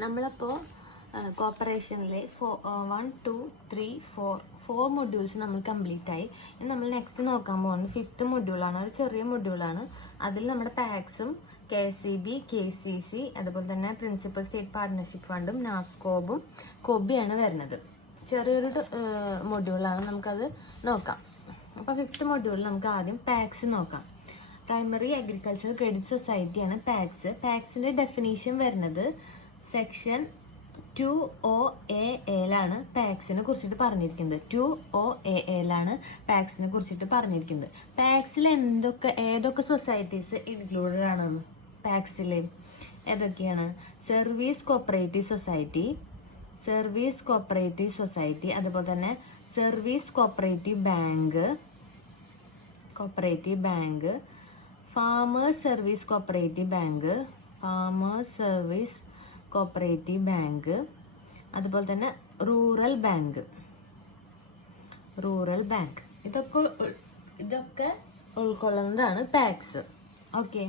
നമ്മളപ്പോൾ കോപ്പറേഷനിലെ 1, 2, 3, 4 മൊഡ്യൂൾസ് നമ്മൾ കംപ്ലീറ്റ് ആയി. ഇനി നമ്മൾ നെക്സ്റ്റ് നോക്കാൻ പോകുന്നത് 5th മൊഡ്യൂളാണ്. ഒരു ചെറിയ മൊഡ്യൂളാണ്. അതിൽ നമ്മുടെ പാക്സും KCB, KCC, അതുപോലെ തന്നെ പ്രിൻസിപ്പൽ സ്റ്റേറ്റ് പാർട്ട്ണർഷിപ്പ് ഫണ്ടും നാസ്കോബും കൊബിയാണ് വരുന്നത്. ചെറിയൊരു മൊഡ്യൂളാണ്, നമുക്കത് നോക്കാം. അപ്പോൾ 5th മൊഡ്യൂളിൽ നമുക്ക് ആദ്യം പാക്സ് നോക്കാം. പ്രൈമറി അഗ്രികൾച്ചറൽ ക്രെഡിറ്റ് സൊസൈറ്റിയാണ് പാക്സ്. പാക്സിന്റെ ഡെഫിനീഷൻ വരുന്നത് സെക്ഷൻ 2OAA പാക്സിനെ കുറിച്ചിട്ട് പറഞ്ഞിരിക്കുന്നത്. 2OAA പാക്സിനെ കുറിച്ചിട്ട് പറഞ്ഞിരിക്കുന്നത്. പാക്സിൽ ഏതൊക്കെ സൊസൈറ്റീസ് ഇൻക്ലൂഡഡ് ആണ്? പാക്സിൽ ഏതൊക്കെയാണ്? സർവീസ് കോപ്പറേറ്റീവ് സൊസൈറ്റി, അതുപോലെ തന്നെ service cooperative bank, farmers service cooperative bank, അതുപോലെ തന്നെ റൂറൽ ബാങ്ക്. ഇതൊക്കെ ഉൾക്കൊള്ളുന്നതാണ് പാക്സ്. ഓക്കെ,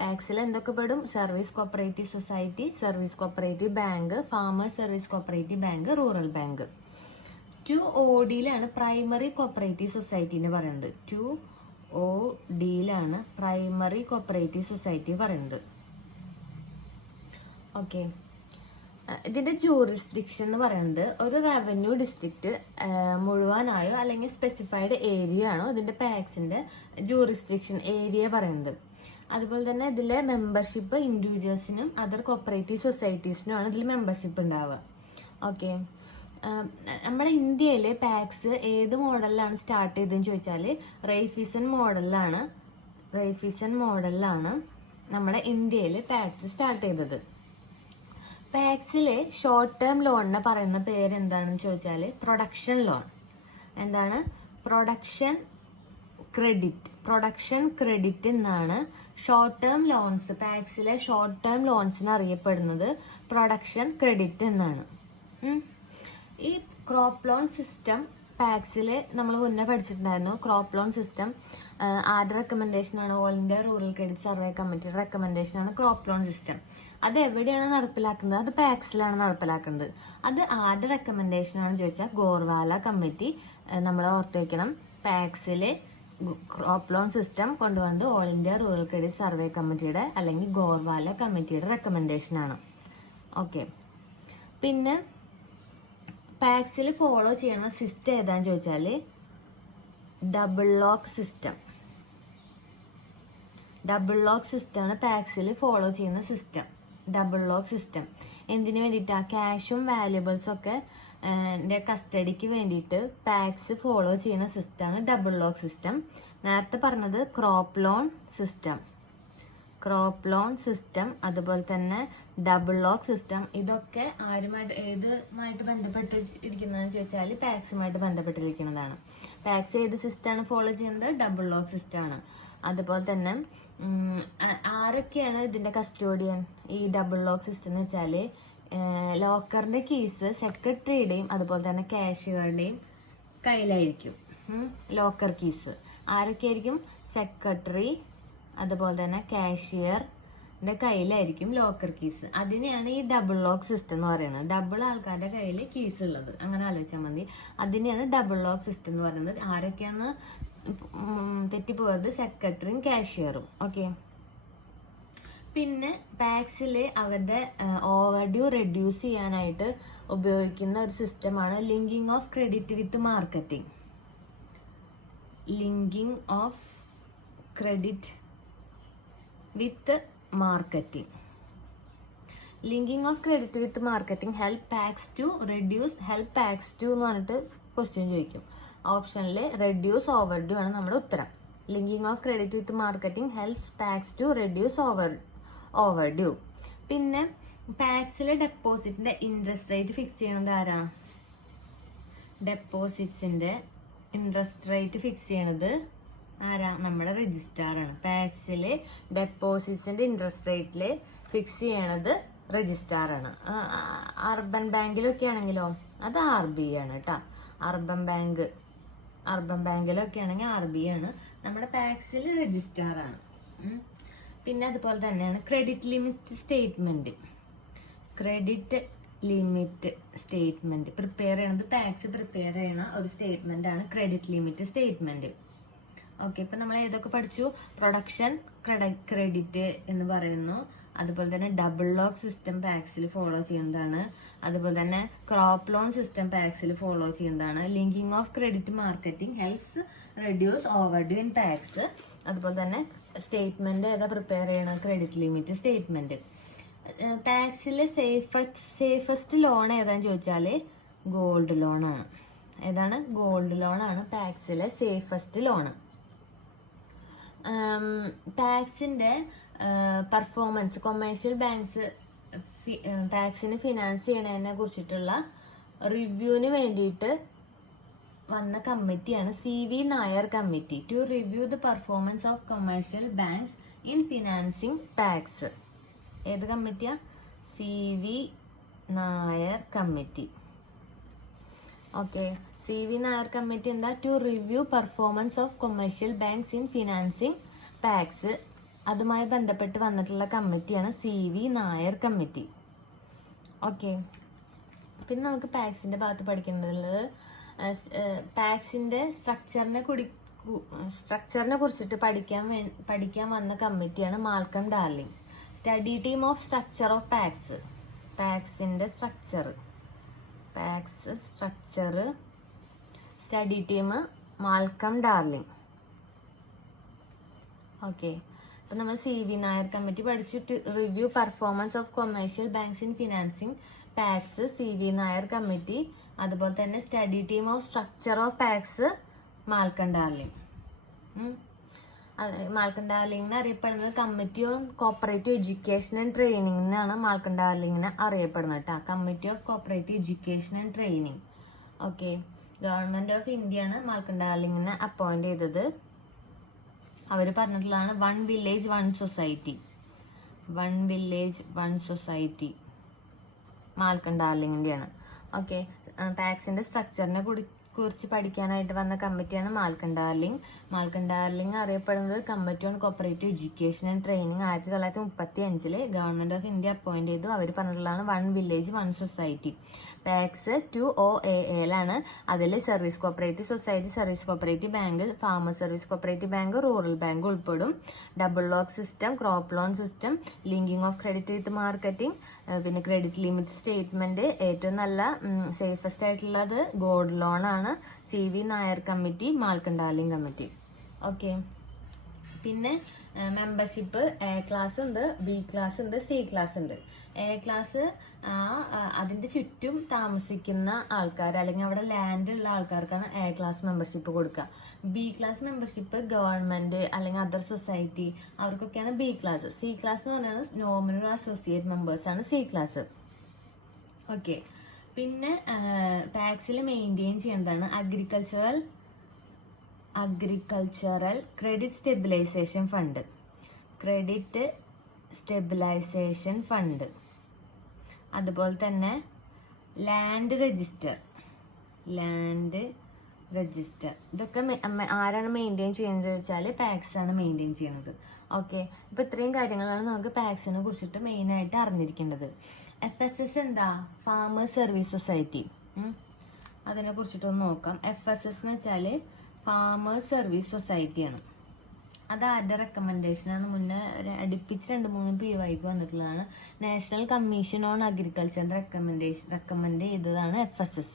പാക്സിൽ എന്തൊക്കെ പെടും? Service cooperative society, service cooperative bank, farmers service cooperative bank, rural bank. 2ODയിലാണ് പ്രൈമറി കോപ്പറേറ്റീവ് സൊസൈറ്റി എന്ന് പറയുന്നത്. 2ODയിലാണ് പ്രൈമറി കോപ്പറേറ്റീവ് സൊസൈറ്റി പറയുന്നത്. ഓക്കെ, ഇതിന്റെ ജൂറിസ്ഡിക്ഷൻ എന്ന് പറയുന്നത് ഒരു റവന്യൂ ഡിസ്ട്രിക്റ്റ് മുഴുവനായോ അല്ലെങ്കിൽ സ്പെസിഫൈഡ് ഏരിയ ആണോ ഇതിന്റെ പാക്സിന്റെ ജൂറിസ്ഡിക്ഷൻ ഏരിയ പറയുന്നത്. അതുപോലെ തന്നെ ഇതിലെ മെമ്പർഷിപ്പ് ഇൻഡിവിജ്വൽസിനും അതർ കോപ്പറേറ്റീവ് സൊസൈറ്റീസിനുമാണ് ഇതിൽ മെമ്പർഷിപ്പ് ഉണ്ടാവുക. ഓക്കെ, നമ്മുടെ ഇന്ത്യയിലെ പാക്സ് ഏത് മോഡലിലാണ് സ്റ്റാർട്ട് ചെയ്തതെന്ന് ചോദിച്ചാൽ റൈഫിസൺ മോഡലിലാണ് നമ്മുടെ ഇന്ത്യയിൽ പാക്സ് സ്റ്റാർട്ട് ചെയ്തത്. പാക്സിലെ ഷോർട്ട് ടേം ലോണിനെ പറയുന്ന പേര് എന്താണെന്ന് ചോദിച്ചാൽ പ്രൊഡക്ഷൻ ലോൺ. എന്താണ്? പ്രൊഡക്ഷൻ ക്രെഡിറ്റ് എന്നാണ് ഷോർട്ട് ടേം ലോൺസ്. പാക്സിലെ ഷോർട്ട് ടേം ലോൺസിന് അറിയപ്പെടുന്നത് പ്രൊഡക്ഷൻ ക്രെഡിറ്റ് എന്നാണ്. ഈ ക്രോപ്പ് ലോൺ സിസ്റ്റം പാക്സിൽ നമ്മൾ മുന്നേ പഠിച്ചിട്ടുണ്ടായിരുന്നു. ക്രോപ്പ് ലോൺ സിസ്റ്റം ആരുടെ റെക്കമെൻഡേഷൻ ആണ്? All India rural credit survey കമ്മിറ്റിയുടെ റെക്കമെൻഡേഷൻ ആണ് ക്രോപ്പ് ലോൺ സിസ്റ്റം. അത് എവിടെയാണ് നടപ്പിലാക്കുന്നത്? അത് പാക്സിലാണ് നടപ്പിലാക്കുന്നത്. അത് ആരുടെ റെക്കമെൻഡേഷൻ ആണെന്ന് ചോദിച്ചാൽ ഗോർവാല കമ്മിറ്റി. നമ്മൾ ഓർത്ത് വയ്ക്കണം, പാക്സില് ക്രോപ്പ് ലോൺ സിസ്റ്റം കൊണ്ടുവന്നത് all India rural credit survey കമ്മിറ്റിയുടെ അല്ലെങ്കിൽ ഗോർവാല കമ്മിറ്റിയുടെ റെക്കമെൻഡേഷൻ ആണ്. ഓക്കെ, പിന്നെ പാക്സിൽ ഫോളോ ചെയ്യുന്ന സിസ്റ്റം ഏതാന്ന് ചോദിച്ചാൽ ഡബിൾ ലോക്ക് സിസ്റ്റമാണ് പാക്സിൽ ഫോളോ ചെയ്യുന്ന സിസ്റ്റം. ഡബിൾ ലോക്ക് സിസ്റ്റം എന്തിനു വേണ്ടിയിട്ടാ? ക്യാഷും വാല്യുബിൾസും ഒക്കെ കസ്റ്റഡിക്ക് വേണ്ടിയിട്ട് പാക്സ് ഫോളോ ചെയ്യുന്ന സിസ്റ്റമാണ് ഡബിൾ ലോക്ക് സിസ്റ്റം. നേരത്തെ പറഞ്ഞത് ക്രോപ്പ് ലോൺ സിസ്റ്റം അതുപോലെ തന്നെ ഡബിൾ ലോക്ക് സിസ്റ്റം. ഇതൊക്കെ ഏതുമായിട്ട് ബന്ധപ്പെട്ട് ഇരിക്കുന്നതെന്ന് ചോദിച്ചാൽ പാക്സുമായിട്ട് ബന്ധപ്പെട്ടിരിക്കുന്നതാണ്. പാക്സ് ഏത് സിസ്റ്റമാണ് ഫോളോ ചെയ്യുന്നത്? ഡബിൾ ലോക്ക് സിസ്റ്റമാണ്. അതുപോലെ തന്നെ ആരൊക്കെയാണ് ഇതിന്റെ കസ്റ്റോഡിയൻ ഈ ഡബിൾ ലോക്ക് സിസ്റ്റം എന്ന് വെച്ചാൽ ലോക്കറിന്റെ കീസ് സെക്രട്ടറിയുടെയും അതുപോലെ തന്നെ കാഷ്യറുടെയും കയ്യിലായിരിക്കും. ലോക്കർ കീസ് ആരൊക്കെയായിരിക്കും? സെക്രട്ടറി അതുപോലെ തന്നെ കാഷ്യറിന്റെ കയ്യിലായിരിക്കും ലോക്കർ കീസ്. അതിനെയാണ് ഈ ഡബിൾ ലോക്ക് സിസ്റ്റം എന്ന് പറയുന്നത്. ഡബിൾ ആൾക്കാരുടെ കയ്യിൽ കീസ് ഉള്ളത്, അങ്ങനെ ആലോചിച്ചാൽ മതി. അതിനെയാണ് ഡബിൾ ലോക്ക് സിസ്റ്റം എന്ന് പറയുന്നത്. ആരൊക്കെയാണ് തെറ്റിപ്പോയത്? സെക്രട്ടറിയും കാഷ്യറും. ഓക്കെ, പിന്നെ പാക്സില് അവരുടെ ഓവർഡ്യൂ റെഡ്യൂസ് ചെയ്യാനായിട്ട് ഉപയോഗിക്കുന്ന ഒരു സിസ്റ്റമാണ് linking of credit with marketing. Linking of credit with marketing help packs to എന്ന് പറഞ്ഞിട്ട് ക്വസ്റ്റ്യൻ ചോദിക്കും. ഓപ്ഷനിൽ റെഡ്യൂസ് ഓവർഡ്യൂ ആണ് നമ്മുടെ ഉത്തരം. Linking of credit with marketing helps PACS to reduce overdue. പിന്നെ പാക്സിലെ ഡെപ്പോസിറ്റിന്റെ ഇൻട്രസ്റ്റ് റേറ്റ് ഫിക്സ് ചെയ്യുന്നത് ആരാ? ഡെപ്പോസിറ്റ്സിന്റെ ഇൻട്രസ്റ്റ് റേറ്റ് ഫിക്സ് ചെയ്യണത് ആരാ? നമ്മുടെ രജിസ്ട്രാർ ആണ്. പാക്സിലെ ഡെപ്പോസിറ്റ്സിന്റെ ഇൻട്രസ്റ്റ് റേറ്റില് ഫിക്സ് ചെയ്യണത് രജിസ്ട്രാർ ആണ്. അർബൻ ബാങ്കിലൊക്കെ ആണെങ്കിലോ അത് RBI ആണ് കേട്ടോ. അർബൻ ബാങ്കിലൊക്കെ ആണെങ്കിൽ RBI ആണ്. നമ്മുടെ പാക്സിൽ രജിസ്ട്രാർ ആണ്. പിന്നെ അതുപോലെ തന്നെയാണ് credit limit statement. Credit limit statement prepare ചെയ്യണത്, പാക്സ് പ്രിപ്പയർ ചെയ്യണ ഒരു സ്റ്റേറ്റ്മെന്റ് ആണ് ക്രെഡിറ്റ് ലിമിറ്റ് സ്റ്റേറ്റ്മെന്റ്. ഓക്കെ, ഇപ്പൊ നമ്മൾ ഏതൊക്കെ പഠിച്ചു? പ്രൊഡക്ഷൻ ക്രെഡിറ്റ് എന്ന് പറയുന്നു, അതുപോലെ തന്നെ ഡബിൾ ലോക്ക് സിസ്റ്റം പാക്സിൽ ഫോളോ ചെയ്യുന്നതാണ്, അതുപോലെ തന്നെ ക്രോപ്പ് ലോൺ സിസ്റ്റം പാക്സിൽ ഫോളോ ചെയ്യുന്നതാണ്, linking of credit marketing helps reduce over in PACS, അതുപോലെ തന്നെ സ്റ്റേറ്റ്മെന്റ് ഏതാ പ്രിപ്പയർ ചെയ്യണ? Credit limit statement. പാക്സിലെ സേഫസ്റ്റ് ലോൺ ഏതാന്ന് ചോദിച്ചാല് ഗോൾഡ് ലോൺ ആണ്. ഏതാണ്? ഗോൾഡ് ലോൺ ആണ് പാക്സിലെ സേഫസ്റ്റ് ലോണ്. പാക്സിന്റെ പെർഫോമൻസ്, കൊമേഴ്ഷ്യൽ ബാങ്ക്സ് പാക്സിന് ഫിനാൻസ് ചെയ്യണതിനെ കുറിച്ചിട്ടുള്ള റിവ്യൂവിന് വേണ്ടിയിട്ട് വന്ന കമ്മിറ്റിയാണ് CV Nair committee, to review the performance of commercial banks in financing PACS. ഏത് കമ്മിറ്റിയാ? CV Nair committee. Okay, CV Nair committee എന്താ? To review performance of commercial banks in financing PACS. അതുമായി ബന്ധപ്പെട്ട് വന്നിട്ടുള്ള കമ്മിറ്റിയാണ് CV നായർ കമ്മിറ്റി. ഓക്കെ, പിന്നെ നമുക്ക് പാക്സിന്റെ ഭാഗത്ത് പഠിക്കേണ്ടതുള്ളത് പാക്സിന്റെ സ്ട്രക്ചറിനെ കുറിച്ചിട്ട് പഠിക്കാൻ വന്ന കമ്മിറ്റിയാണ് Malcolm Darling. Study team of structure of PACS. പാക്സിന്റെ structure study team Malcolm Darling. Okay, അപ്പൊ നമ്മൾ CV നായർ കമ്മിറ്റി പഠിച്ചു. Review performance of commercial banks in financing PACS CV Nair committee, അതുപോലെ തന്നെ study team of structure of PACS Malcolm Darling. Malcolm ഡാർലിംഗിനെ അറിയപ്പെടുന്നത് committee on cooperative education and training എന്നാണ് Malcolm ഡാർലിംഗിനെ അറിയപ്പെടുന്നത് കേട്ടോ. Committee of cooperative education and training. Okay, government of India ആണ് Malcolm ഡാർലിംഗിനെ appoint ചെയ്തത്. അവർ പറഞ്ഞിട്ടുള്ളതാണ് 1 village 1 society. 1 village 1 society Malcolm ഡാർലിംഗിന്റെയാണ്. Okay, പാക്സിന്റെ സ്ട്രക്ചറിനെ കുറിച്ച് പഠിക്കാനായിട്ട് വന്ന കമ്മിറ്റിയാണ് മാൽക്കം ഡാർലിംഗ്. മാൽക്കം ഡാർലിംഗ് അറിയപ്പെടുന്നത് committee on cooperative education and training 1935 government of India appoint ചെയ്തു. അവർ പറഞ്ഞിട്ടുള്ളതാണ് 1 village 1 society. പാക്സ് 2OAL ആണ്. അതിൽ service cooperative society, service cooperative bank, farmer service cooperative bank, rural bank ഉൾപ്പെടും. Double lock system, crop loan system, linking of credit with marketing, പിന്നെ credit limit statement. ഏറ്റവും നല്ല safest ആയിട്ടുള്ളത് gold loan ആണ്. CV Nair committee, Malcolm Darling committee. Okay, പിന്നെ membership A class ഉണ്ട്, B class ഉണ്ട്, C class ഉണ്ട്. A ക്ലാസ് അതിന്റെ ചുറ്റും താമസിക്കുന്ന ആൾക്കാർ അല്ലെങ്കിൽ അവിടെ ലാൻഡ് ഉള്ള ആൾക്കാർക്കാണ് A ക്ലാസ് മെമ്പർഷിപ്പ് കൊടുക്കുക. B ക്ലാസ് മെമ്പർഷിപ്പ് ഗവൺമെന്റ് അല്ലെങ്കിൽ അതർ സൊസൈറ്റി അവർക്കൊക്കെയാണ് B ക്ലാസ്. C ക്ലാസ് എന്ന് പറയുന്നത് നോമിനൽ അസോസിയേറ്റ് മെമ്പേഴ്സ് ആണ് C ക്ലാസ്. ഓക്കെ, പിന്നെ പാക്സിൽ മെയിൻറ്റെയിൻ ചെയ്യേണ്ടതാണ് അഗ്രികൾച്ചറൽ ക്രെഡിറ്റ് സ്റ്റെബിലൈസേഷൻ ഫണ്ട്, അതുപോലെ തന്നെ ലാൻഡ് രജിസ്റ്റർ. ഇതൊക്കെ ആരാണ് മെയിൻറ്റെയിൻ ചെയ്യുന്നത് വെച്ചാൽ പാക്സ് ആണ് മെയിൻറ്റെയിൻ ചെയ്യുന്നത്. ഓക്കെ, ഇപ്പൊ ഇത്രയും കാര്യങ്ങളാണ് നമുക്ക് പാക്സിനെ കുറിച്ചിട്ട് മെയിൻ ആയിട്ട് അറിഞ്ഞിരിക്കേണ്ടത്. FSS എന്താ? Farmers service society. അതിനെ കുറിച്ചിട്ടൊന്ന് നോക്കാം. FSS എന്ന് വെച്ചാല് ഫാമേഴ്സ് സർവീസ് സൊസൈറ്റിയാണ്. അത് ആരുടെ റെക്കമെൻഡേഷനാണ്? മുന്നേ അടുപ്പിച്ച് 2-3 PY വന്നിട്ടുള്ളതാണ്. National commission on agriculture recommend ചെയ്തതാണ് FSS.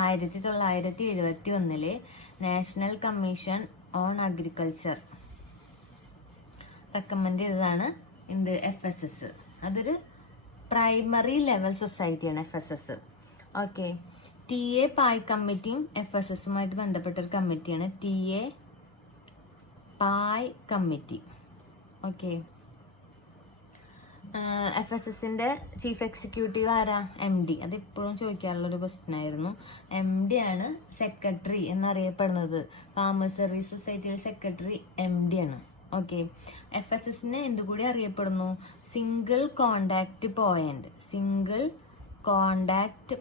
1971 national commission on agriculture recommend ചെയ്തതാണ് എന്ത്? FSS. അതൊരു പ്രൈമറി ലെവൽ സൊസൈറ്റിയാണ് FSS. ഓക്കെ, TA പായ് കമ്മിറ്റിയും FSSുമായിട്ട് ബന്ധപ്പെട്ട ഒരു കമ്മിറ്റിയാണ് TA പായ് കമ്മിറ്റി. ഓക്കെ, FSSന്റെ ചീഫ് എക്സിക്യൂട്ടീവ് ആരാ? MD. അത് ഇപ്പോഴും ചോദിക്കാനുള്ള ഒരു ക്വസ്റ്റ്യൻ ആയിരുന്നു. MD ആണ് സെക്രട്ടറി എന്നറിയപ്പെടുന്നത്. ഫാമേഴ്സ് സർവീസ് സൊസൈറ്റിയുടെ സെക്രട്ടറി MD ആണ്. ഓക്കെ, FSSനെ എന്തുകൂടി അറിയപ്പെടുന്നു? സിംഗിൾ കോണ്ടാക്ട്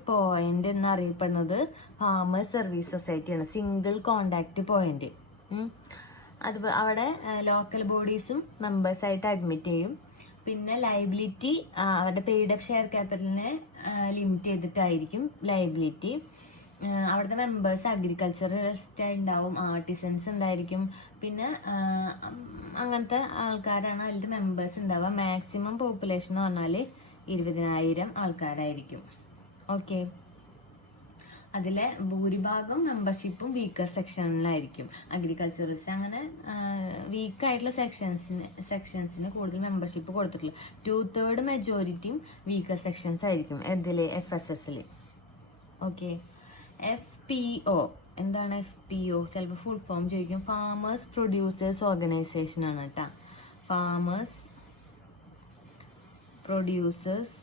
പോയിന്റ് എന്നറിയപ്പെടുന്നത് ഫാമേഴ്സ് സർവീസ് സൊസൈറ്റിയാണ്. Single contact point. അത് അവിടെ ലോക്കൽ ബോഡീസും മെമ്പേഴ്സായിട്ട് അഡ്മിറ്റ് ചെയ്യും. പിന്നെ ലയബിലിറ്റി അവരുടെ പെയ്ഡ് അപ്പ് ഷെയർ ക്യാപിറ്റലിനെ ലിമിറ്റ് ചെയ്തിട്ടായിരിക്കും ലയബിലിറ്റി. അവിടുത്തെ മെമ്പേഴ്സ് അഗ്രികൾച്ചറിസ്റ്റ് ഉണ്ടാവും, ആർട്ടിസൻസ് ഉണ്ടായിരിക്കും, പിന്നെ അങ്ങനത്തെ ആൾക്കാരാണ് അതിൽ മെമ്പേഴ്സ് ഉണ്ടാവുക. മാക്സിമം പോപ്പുലേഷൻ എന്ന് പറഞ്ഞാൽ 20,000 ആൾക്കാരായിരിക്കും. ഓക്കെ, അതിലെ ഭൂരിഭാഗം മെമ്പർഷിപ്പും വീക്കർ സെക്ഷനിലായിരിക്കും. അഗ്രികൾച്ചറിസ്റ്റ് അങ്ങനെ വീക്കായിട്ടുള്ള സെക്ഷൻസിന് കൂടുതൽ മെമ്പർഷിപ്പ് കൊടുത്തിട്ടില്ല. 2/3 മെജോറിറ്റിയും വീക്കർ സെക്ഷൻസ് ആയിരിക്കും ഇതിൽ FSSൽ. ഓക്കെ, FPO എന്താണ്? FPO ചിലപ്പോൾ ഫുൾ ഫോം ചോദിക്കും. ഫാമേഴ്സ് പ്രൊഡ്യൂസേഴ്സ് ഓർഗനൈസേഷൻ ആണ് കേട്ടോ. Farmers producers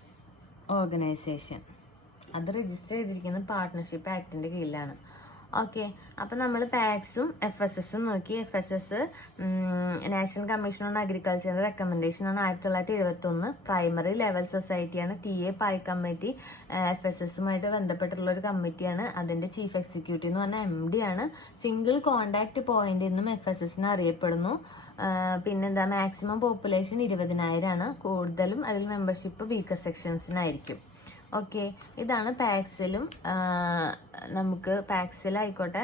organisation. അത് രജിസ്റ്റർ ചെയ്തിരിക്കുന്നത് പാർട്ട്ണർഷിപ്പ് ആക്ടിന്റെ കീഴിലാണ്. ഓക്കെ, അപ്പം നമ്മൾ പാക്സും FSSും നോക്കി. FSS നാഷണൽ കമ്മീഷൻ ഓൺ അഗ്രികൾച്ചറിന്റെ റെക്കമെൻഡേഷൻ ആണ്. 1971 പ്രൈമറി ലെവൽ സൊസൈറ്റിയാണ്. TA പായ് കമ്മിറ്റി FSSുമായിട്ട് ബന്ധപ്പെട്ടുള്ള ഒരു കമ്മിറ്റിയാണ്. അതിന്റെ ചീഫ് എക്സിക്യൂട്ടീവ് എന്ന് പറഞ്ഞാൽ MD ആണ്. സിംഗിൾ കോണ്ടാക്ട് പോയിന്റ് എന്നും FSSന് അറിയപ്പെടുന്നു. പിന്നെന്താ, മാക്സിമം പോപ്പുലേഷൻ 20,000 ആണ്. കൂടുതലും അതിൽ മെമ്പർഷിപ്പ് വീക്കർ സെക്ഷൻസിനായിരിക്കും. ഓക്കെ, ഇതാണ് പാക്സിലും നമുക്ക് പാക്സിലായിക്കോട്ടെ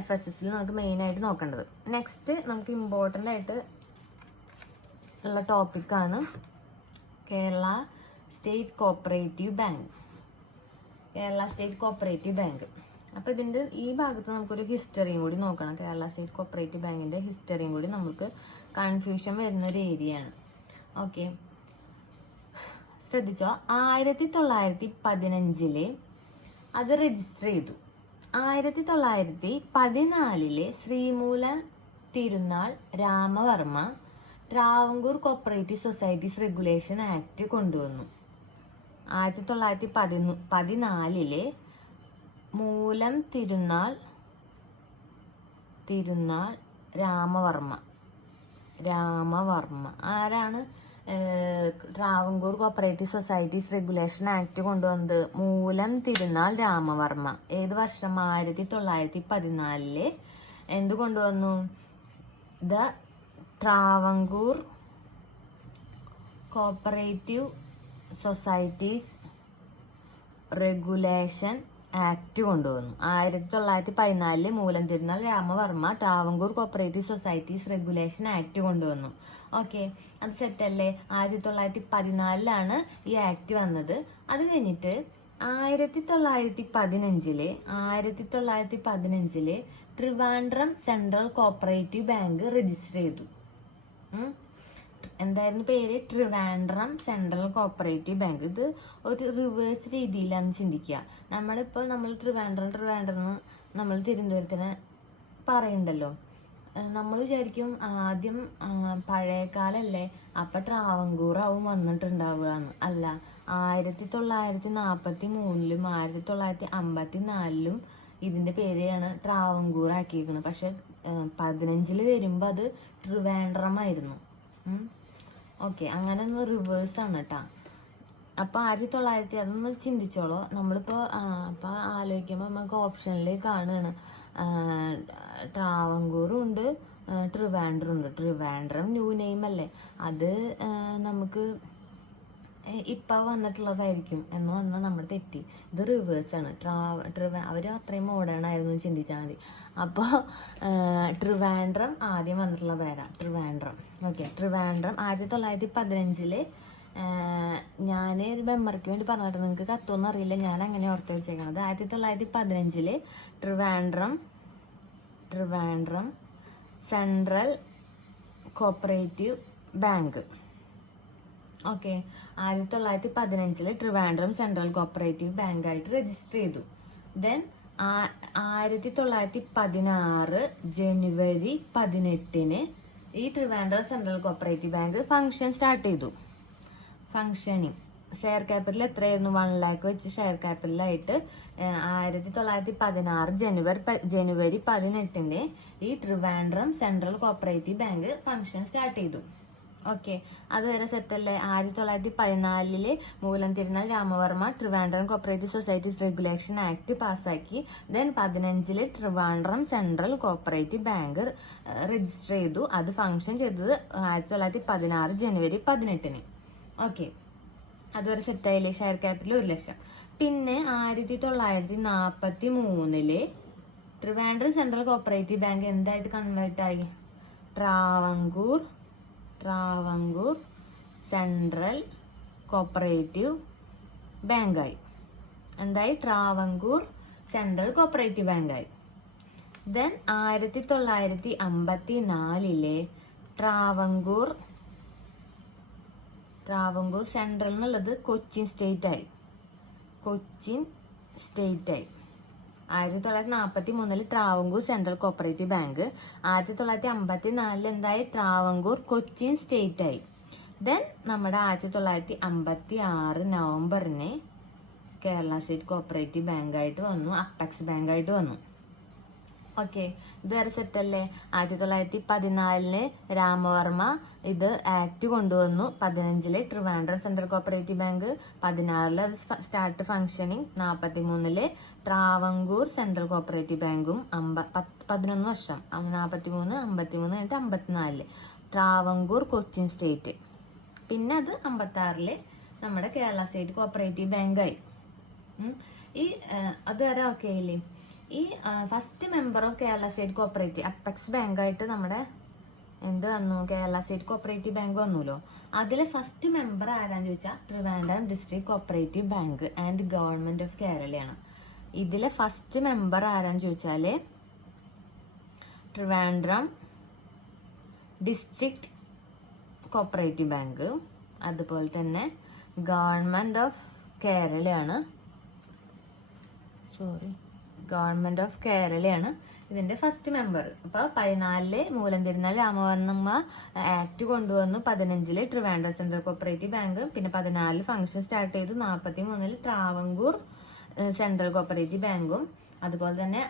FSSൽ നമുക്ക് മെയിനായിട്ട് നോക്കേണ്ടത്. നെക്സ്റ്റ് നമുക്ക് ഇമ്പോർട്ടൻ്റ് ആയിട്ട് ഉള്ള ടോപ്പിക്കാണ് Kerala state cooperative bank. Kerala state cooperative bank. അപ്പോൾ ഇതിൻ്റെ ഈ ഭാഗത്ത് നമുക്കൊരു ഹിസ്റ്ററിയും കൂടി നോക്കണം. കേരള സ്റ്റേറ്റ് കോപ്പറേറ്റീവ് ബാങ്കിൻ്റെ ഹിസ്റ്ററിയും കൂടി നമുക്ക് കൺഫ്യൂഷൻ വരുന്നൊരു ഏരിയയാണ്. ഓക്കെ, ശ്രദ്ധിച്ചോ, 1915 അത് രജിസ്റ്റർ ചെയ്തു. 1914 ശ്രീമൂല തിരുനാൾ Ramavarma Travancore cooperative societies regulation act കൊണ്ടുവന്നു. 1914 മൂലം തിരുനാൾ രാമവർമ്മ ആരാണ് Travancore cooperative societies regulation act കൊണ്ടുവന്നത്? മൂലം തിരുനാൾ രാമവർമ്മ. ഏത് വർഷം? 1914 എന്ത് കൊണ്ടുവന്നു? The Travancore cooperative societies regulation act കൊണ്ടുവന്നു. 1914 Moolam Thirunal Ramavarma Travancore cooperative societies regulation act കൊണ്ടുവന്നു. ഓക്കെ, അത് സെറ്റല്ലേ? 1914 ഈ ആക്ട് വന്നത്. അത് കഴിഞ്ഞിട്ട് 1915 Trivandrum central cooperative bank register ചെയ്തു. എന്തായിരുന്നു പേര്? Trivandrum central cooperative bank. ഇത് ഒരു റിവേഴ്സ് രീതിയിലാണ് ചിന്തിക്കുക. നമ്മൾ ട്രിവാൻഡ്രം നമ്മൾ തിരുവനന്തപുരത്തിന് പറയുന്നുണ്ടല്ലോ. നമ്മൾ വിചാരിക്കും ആദ്യം പഴയകാലല്ലേ, അപ്പൊ ട്രാവങ്കൂറാവും വന്നിട്ടുണ്ടാവുക എന്ന്. അല്ല, 1943 1954 ഇതിന്റെ പേരെയാണ് ട്രാവങ്കൂർ ആക്കിയിരിക്കുന്നത്. പക്ഷെ 15 വരുമ്പോ അത് ട്രിവാൻഡ്രം ആയിരുന്നു. ഓക്കെ, അങ്ങനെ ഒന്ന് റിവേഴ്സ് ആണ് കേട്ടാ. അപ്പൊ 1900 അതൊന്ന് ചിന്തിച്ചോളൂ. നമ്മളിപ്പോ അപ്പൊ ആലോചിക്കുമ്പോ നമുക്ക് ഓപ്ഷനിൽ കാണുകയാണ് ട്രാവങ്കൂറും ഉണ്ട്, ട്രിവാൻഡ്രം ഉണ്ട്. ട്രിവാൻഡ്രം ന്യൂ നെയിം അല്ലേ, അത് നമുക്ക് ഇപ്പൊ വന്നിട്ടുള്ളതായിരിക്കും എന്ന് വന്നാൽ നമ്മൾ തെറ്റി. ഇത് റിവേഴ്സ് ആണ്. അവര് അത്രയും മോഡേൺ ആയിരുന്നു ചിന്തിച്ചാൽ മതി. അപ്പോൾ ട്രിവാൻഡ്രം ആദ്യം വന്നിട്ടുള്ള പേരാ ട്രിവാൻഡ്രം. ഓക്കെ, ട്രിവാൻഡ്രം 1915 ഞാൻ ഒരു മെമ്മറിക്ക് വേണ്ടി പറഞ്ഞിട്ട് നിങ്ങൾക്ക് കത്തൊന്നും അറിയില്ല, ഞാൻ അങ്ങനെ ഓർത്ത് വെച്ചേക്കണത്. 1915 Trivandrum central cooperative bank. Okay, 1915 Trivandrum central cooperative bank ആയിട്ട് രജിസ്റ്റർ ചെയ്തു. ദെൻ 1916 ജനുവരി 18 ഈ Trivandrum central cooperative bank function start ചെയ്തു. ഫംഗ്ഷനിങ് ഷെയർ ക്യാപിറ്റൽ എത്രയായിരുന്നു? 1 lakh വെച്ച് ഷെയർ ക്യാപിറ്റലായിട്ട് 1916 ജനുവരി 18 ഈ Trivandrum central cooperative bank function start ചെയ്തു. ഓക്കെ, അതുവരെ സെറ്റല്ലേ? 1914 Moolam Thirunal Rama Varma Trivandrum cooperative societies regulation act പാസ്സാക്കി. Then 15 Trivandrum central cooperative bank register ചെയ്തു. അത് ഫംഗ്ഷൻ ചെയ്തത് 1916 ജനുവരി 18. ഓക്കെ, അതുവരെ സെറ്റായില്ലേ? ഷെയർ ക്യാപിറ്റൽ 1 ലക്ഷം. പിന്നെ 1943 ട്രിവാൻഡ്രം സെൻട്രൽ കോപ്പറേറ്റീവ് ബാങ്ക് എന്തായിട്ട് കൺവേർട്ട് ആയി? ട്രാവങ്കൂർ സെൻട്രൽ കോപ്പറേറ്റീവ് ബാങ്കായി. എന്തായി? ട്രാവങ്കൂർ സെൻട്രൽ കോപ്പറേറ്റീവ് ബാങ്കായി. ദെൻ 1954 ട്രാവങ്കൂർ സെൻട്രൽ എന്നുള്ളത് കൊച്ചിൻ സ്റ്റേറ്റ് ആയി. 1943 ട്രാവങ്കൂർ സെൻട്രൽ കോപ്പറേറ്റീവ് ബാങ്ക്. 1954 എന്തായി? ട്രാവങ്കൂർ കൊച്ചിൻ സ്റ്റേറ്റ് ആയി. ദെൻ നമ്മുടെ 1956 നവംബറിന് കേരള സ്റ്റേറ്റ് കോപ്പറേറ്റീവ് ബാങ്കായിട്ട് വന്നു, അപ്പെക്സ് ബാങ്കായിട്ട് വന്നു. ഓക്കെ, ഇതുവരെ സെറ്റല്ലേ? 1914 രാമവർമ്മ ഇത് ആക്ട് കൊണ്ടുവന്നു. 15 ട്രിവാൻഡ്രം സെൻട്രൽ കോപ്പറേറ്റീവ് ബാങ്ക്. 16 അത് start functioning. 43 Travancore central cooperative ബാങ്കും. 11 വർഷം, 43, 53 54 ട്രാവങ്കൂർ കൊച്ചിൻ സ്റ്റേറ്റ്. പിന്നെ അത് 56 നമ്മുടെ കേരള സ്റ്റേറ്റ് കോപ്പറേറ്റീവ് ബാങ്കായി. ഈ അതുവരെ ഓക്കെ ഇല്ലേ? ഈ first member of Kerala state cooperative apex ബാങ്കായിട്ട് നമ്മുടെ എന്ത് വന്നു? കേരള സ്റ്റേറ്റ് കോപ്പറേറ്റീവ് ബാങ്ക് വന്നുല്ലോ. അതിലെ ഫസ്റ്റ് മെമ്പർ ആരാന്ന് ചോദിച്ചാൽ Trivandrum district cooperative bank and government of കേരളയാണ്. ഇതിലെ ഫസ്റ്റ് മെമ്പർ ആരാന്ന് ചോദിച്ചാല് ട്രിവാൻഡ്രം ഡിസ്ട്രിക്ട് കോപ്പറേറ്റീവ് ബാങ്ക്, അതുപോലെ തന്നെ ഗവൺമെന്റ് ഓഫ് കേരളയാണ്. ഗവൺമെന്റ് ഓഫ് കേരളയാണ് ഇതിന്റെ ഫസ്റ്റ് മെമ്പർ. അപ്പൊ 14 മൂലം തിരുനാൾ രാമവർമ്മ ആക്ട് കൊണ്ടുവന്നു. 15 ട്രിവാൻഡ്രം സെൻട്രൽ കോപ്പറേറ്റീവ് ബാങ്ക്. പിന്നെ 14 ഫംഗ്ഷൻ സ്റ്റാർട്ട് ചെയ്തു. 43 ട്രാവങ്കൂർ സെൻട്രൽ കോപ്പറേറ്റീവ് ബാങ്കും. അതുപോലെ തന്നെ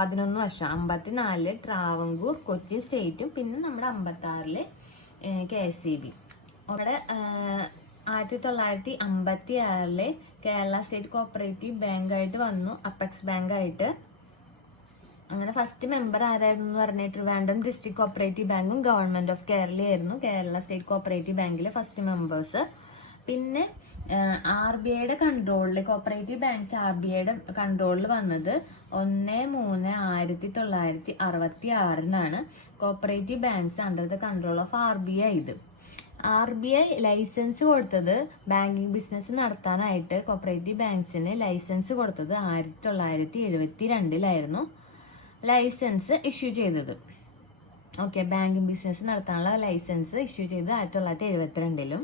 11 വർഷം, 54 ട്രാവങ്കൂർ കൊച്ചി സ്റ്റേറ്റും. പിന്നെ നമ്മുടെ 56 KSEB. അവിടെ 1956 കേരള സ്റ്റേറ്റ് കോപ്പറേറ്റീവ് ബാങ്കായിട്ട് വന്നു, അപ്പെക്സ് ബാങ്കായിട്ട്. അങ്ങനെ ഫസ്റ്റ് മെമ്പർ ആരായിരുന്നു എന്ന് പറഞ്ഞ ട്രിവാൻഡ്രം ഡിസ്ട്രിക്ട് കോപ്പറേറ്റീവ് ബാങ്കും ഗവൺമെന്റ് ഓഫ് കേരളയായിരുന്നു കേരള സ്റ്റേറ്റ് കോപ്പറേറ്റീവ് ബാങ്കിലെ ഫസ്റ്റ് മെമ്പേഴ്സ്. പിന്നെ RBIയുടെ കൺട്രോളിൽ കോപ്പറേറ്റീവ് ബാങ്ക്സ് RBIയുടെ കൺട്രോളിൽ വന്നത് 1/3/1966 cooperative banks under the control of RBI. ഇത് RBI ലൈസൻസ് കൊടുത്തത് ബാങ്കിങ് ബിസിനസ് നടത്താനായിട്ട് കോപ്പറേറ്റീവ് ബാങ്ക്സിന് ലൈസൻസ് കൊടുത്തത് 1972 ലൈസൻസ് ഇഷ്യൂ ചെയ്തത്. ഓക്കെ, ബാങ്കിങ് ബിസിനസ് നടത്താനുള്ള ലൈസൻസ് ഇഷ്യൂ ചെയ്തത് 1972.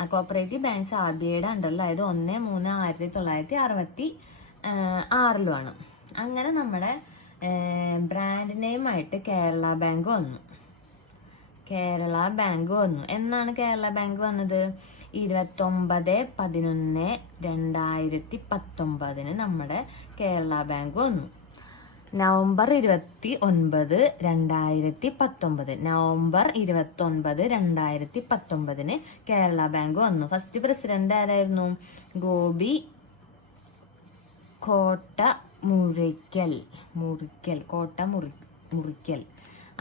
ആ കോപ്പറേറ്റീവ് ബാങ്ക്സ് RBIയുടെ അണ്ടറിലായത് 1/3/1966 അങ്ങനെ നമ്മുടെ ബ്രാൻഡ് നെയിം ആയിട്ട് കേരള ബാങ്ക് വന്നു. എന്നാണ് കേരള ബാങ്ക് വന്നത്? 29/11/2019 നമ്മുടെ കേരള ബാങ്ക് വന്നു. നവംബർ 29, 2019 കേരള ബാങ്ക് വന്നു. ഫസ്റ്റ് പ്രസിഡന്റ് ആരായിരുന്നു? ഗോപി കോട്ടമുറിക്കൽ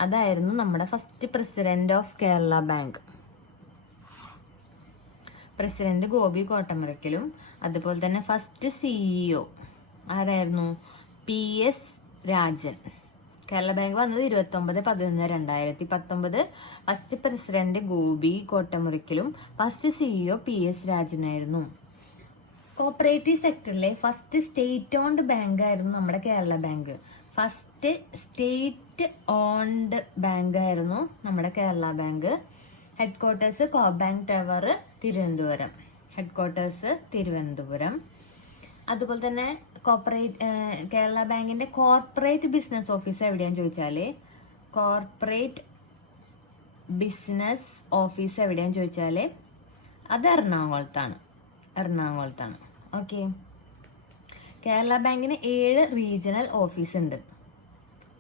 അതായിരുന്നു നമ്മുടെ first president of Kerala bank. President Gopi കോട്ടമുറിക്കലും. അതുപോലെ തന്നെ ഫസ്റ്റ് CEO ആരായിരുന്നു? PS രാജൻ. കേരള ബാങ്ക് വന്നത് 29/11/2019. ഫസ്റ്റ് പ്രസിഡന്റ് ഗോപി കോട്ടമുറിക്കലും ഫസ്റ്റ് CEO PS രാജനായിരുന്നു. കോപ്പറേറ്റീവ് സെക്ടറിലെ ഫസ്റ്റ് സ്റ്റേറ്റ് ഓൺഡ് ബാങ്ക് ആയിരുന്നു നമ്മുടെ Kerala bank. First state owned bank ആയിരുന്നു നമ്മുടെ Kerala bank. Headquarters Cobank tower, Thiruvananthapuram. അതുപോലെ തന്നെ കേരള ബാങ്കിന്റെ കോർപ്പറേറ്റ് ബിസിനസ് ഓഫീസ് എവിടെയാന്ന് ചോദിച്ചാല് അത് എറണാകുളത്താണ്. ഓക്കെ, കേരള ബാങ്കിന് 7 റീജിയണൽ ഓഫീസ് ഉണ്ട്.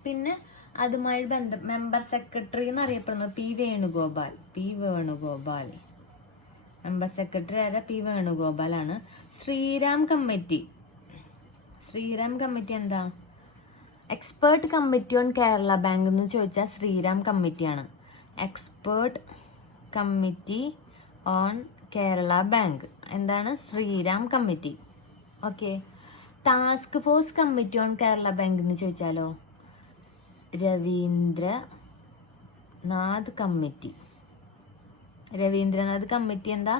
പിന്നെ അതുമായി മെമ്പർ സെക്രട്ടറി എന്നറിയപ്പെടുന്നത് P. വേണുഗോപാൽ. മെമ്പർ സെക്രട്ടറി ആരാ? P. വേണുഗോപാലാണ്. ശ്രീറാം കമ്മിറ്റി എന്താ? Expert committee on Kerala bank എന്ന് ചോദിച്ചാൽ ശ്രീറാം കമ്മിറ്റിയാണ്. Expert committee on Kerala bank. എന്താണ്? Sriram committee. Okay. Task force committee on Kerala bank എന്ന് ചോദിച്ചാലോ? രവീന്ദ്രനാഥ് കമ്മിറ്റി. രവീന്ദ്രനാഥ് കമ്മിറ്റി എന്താ?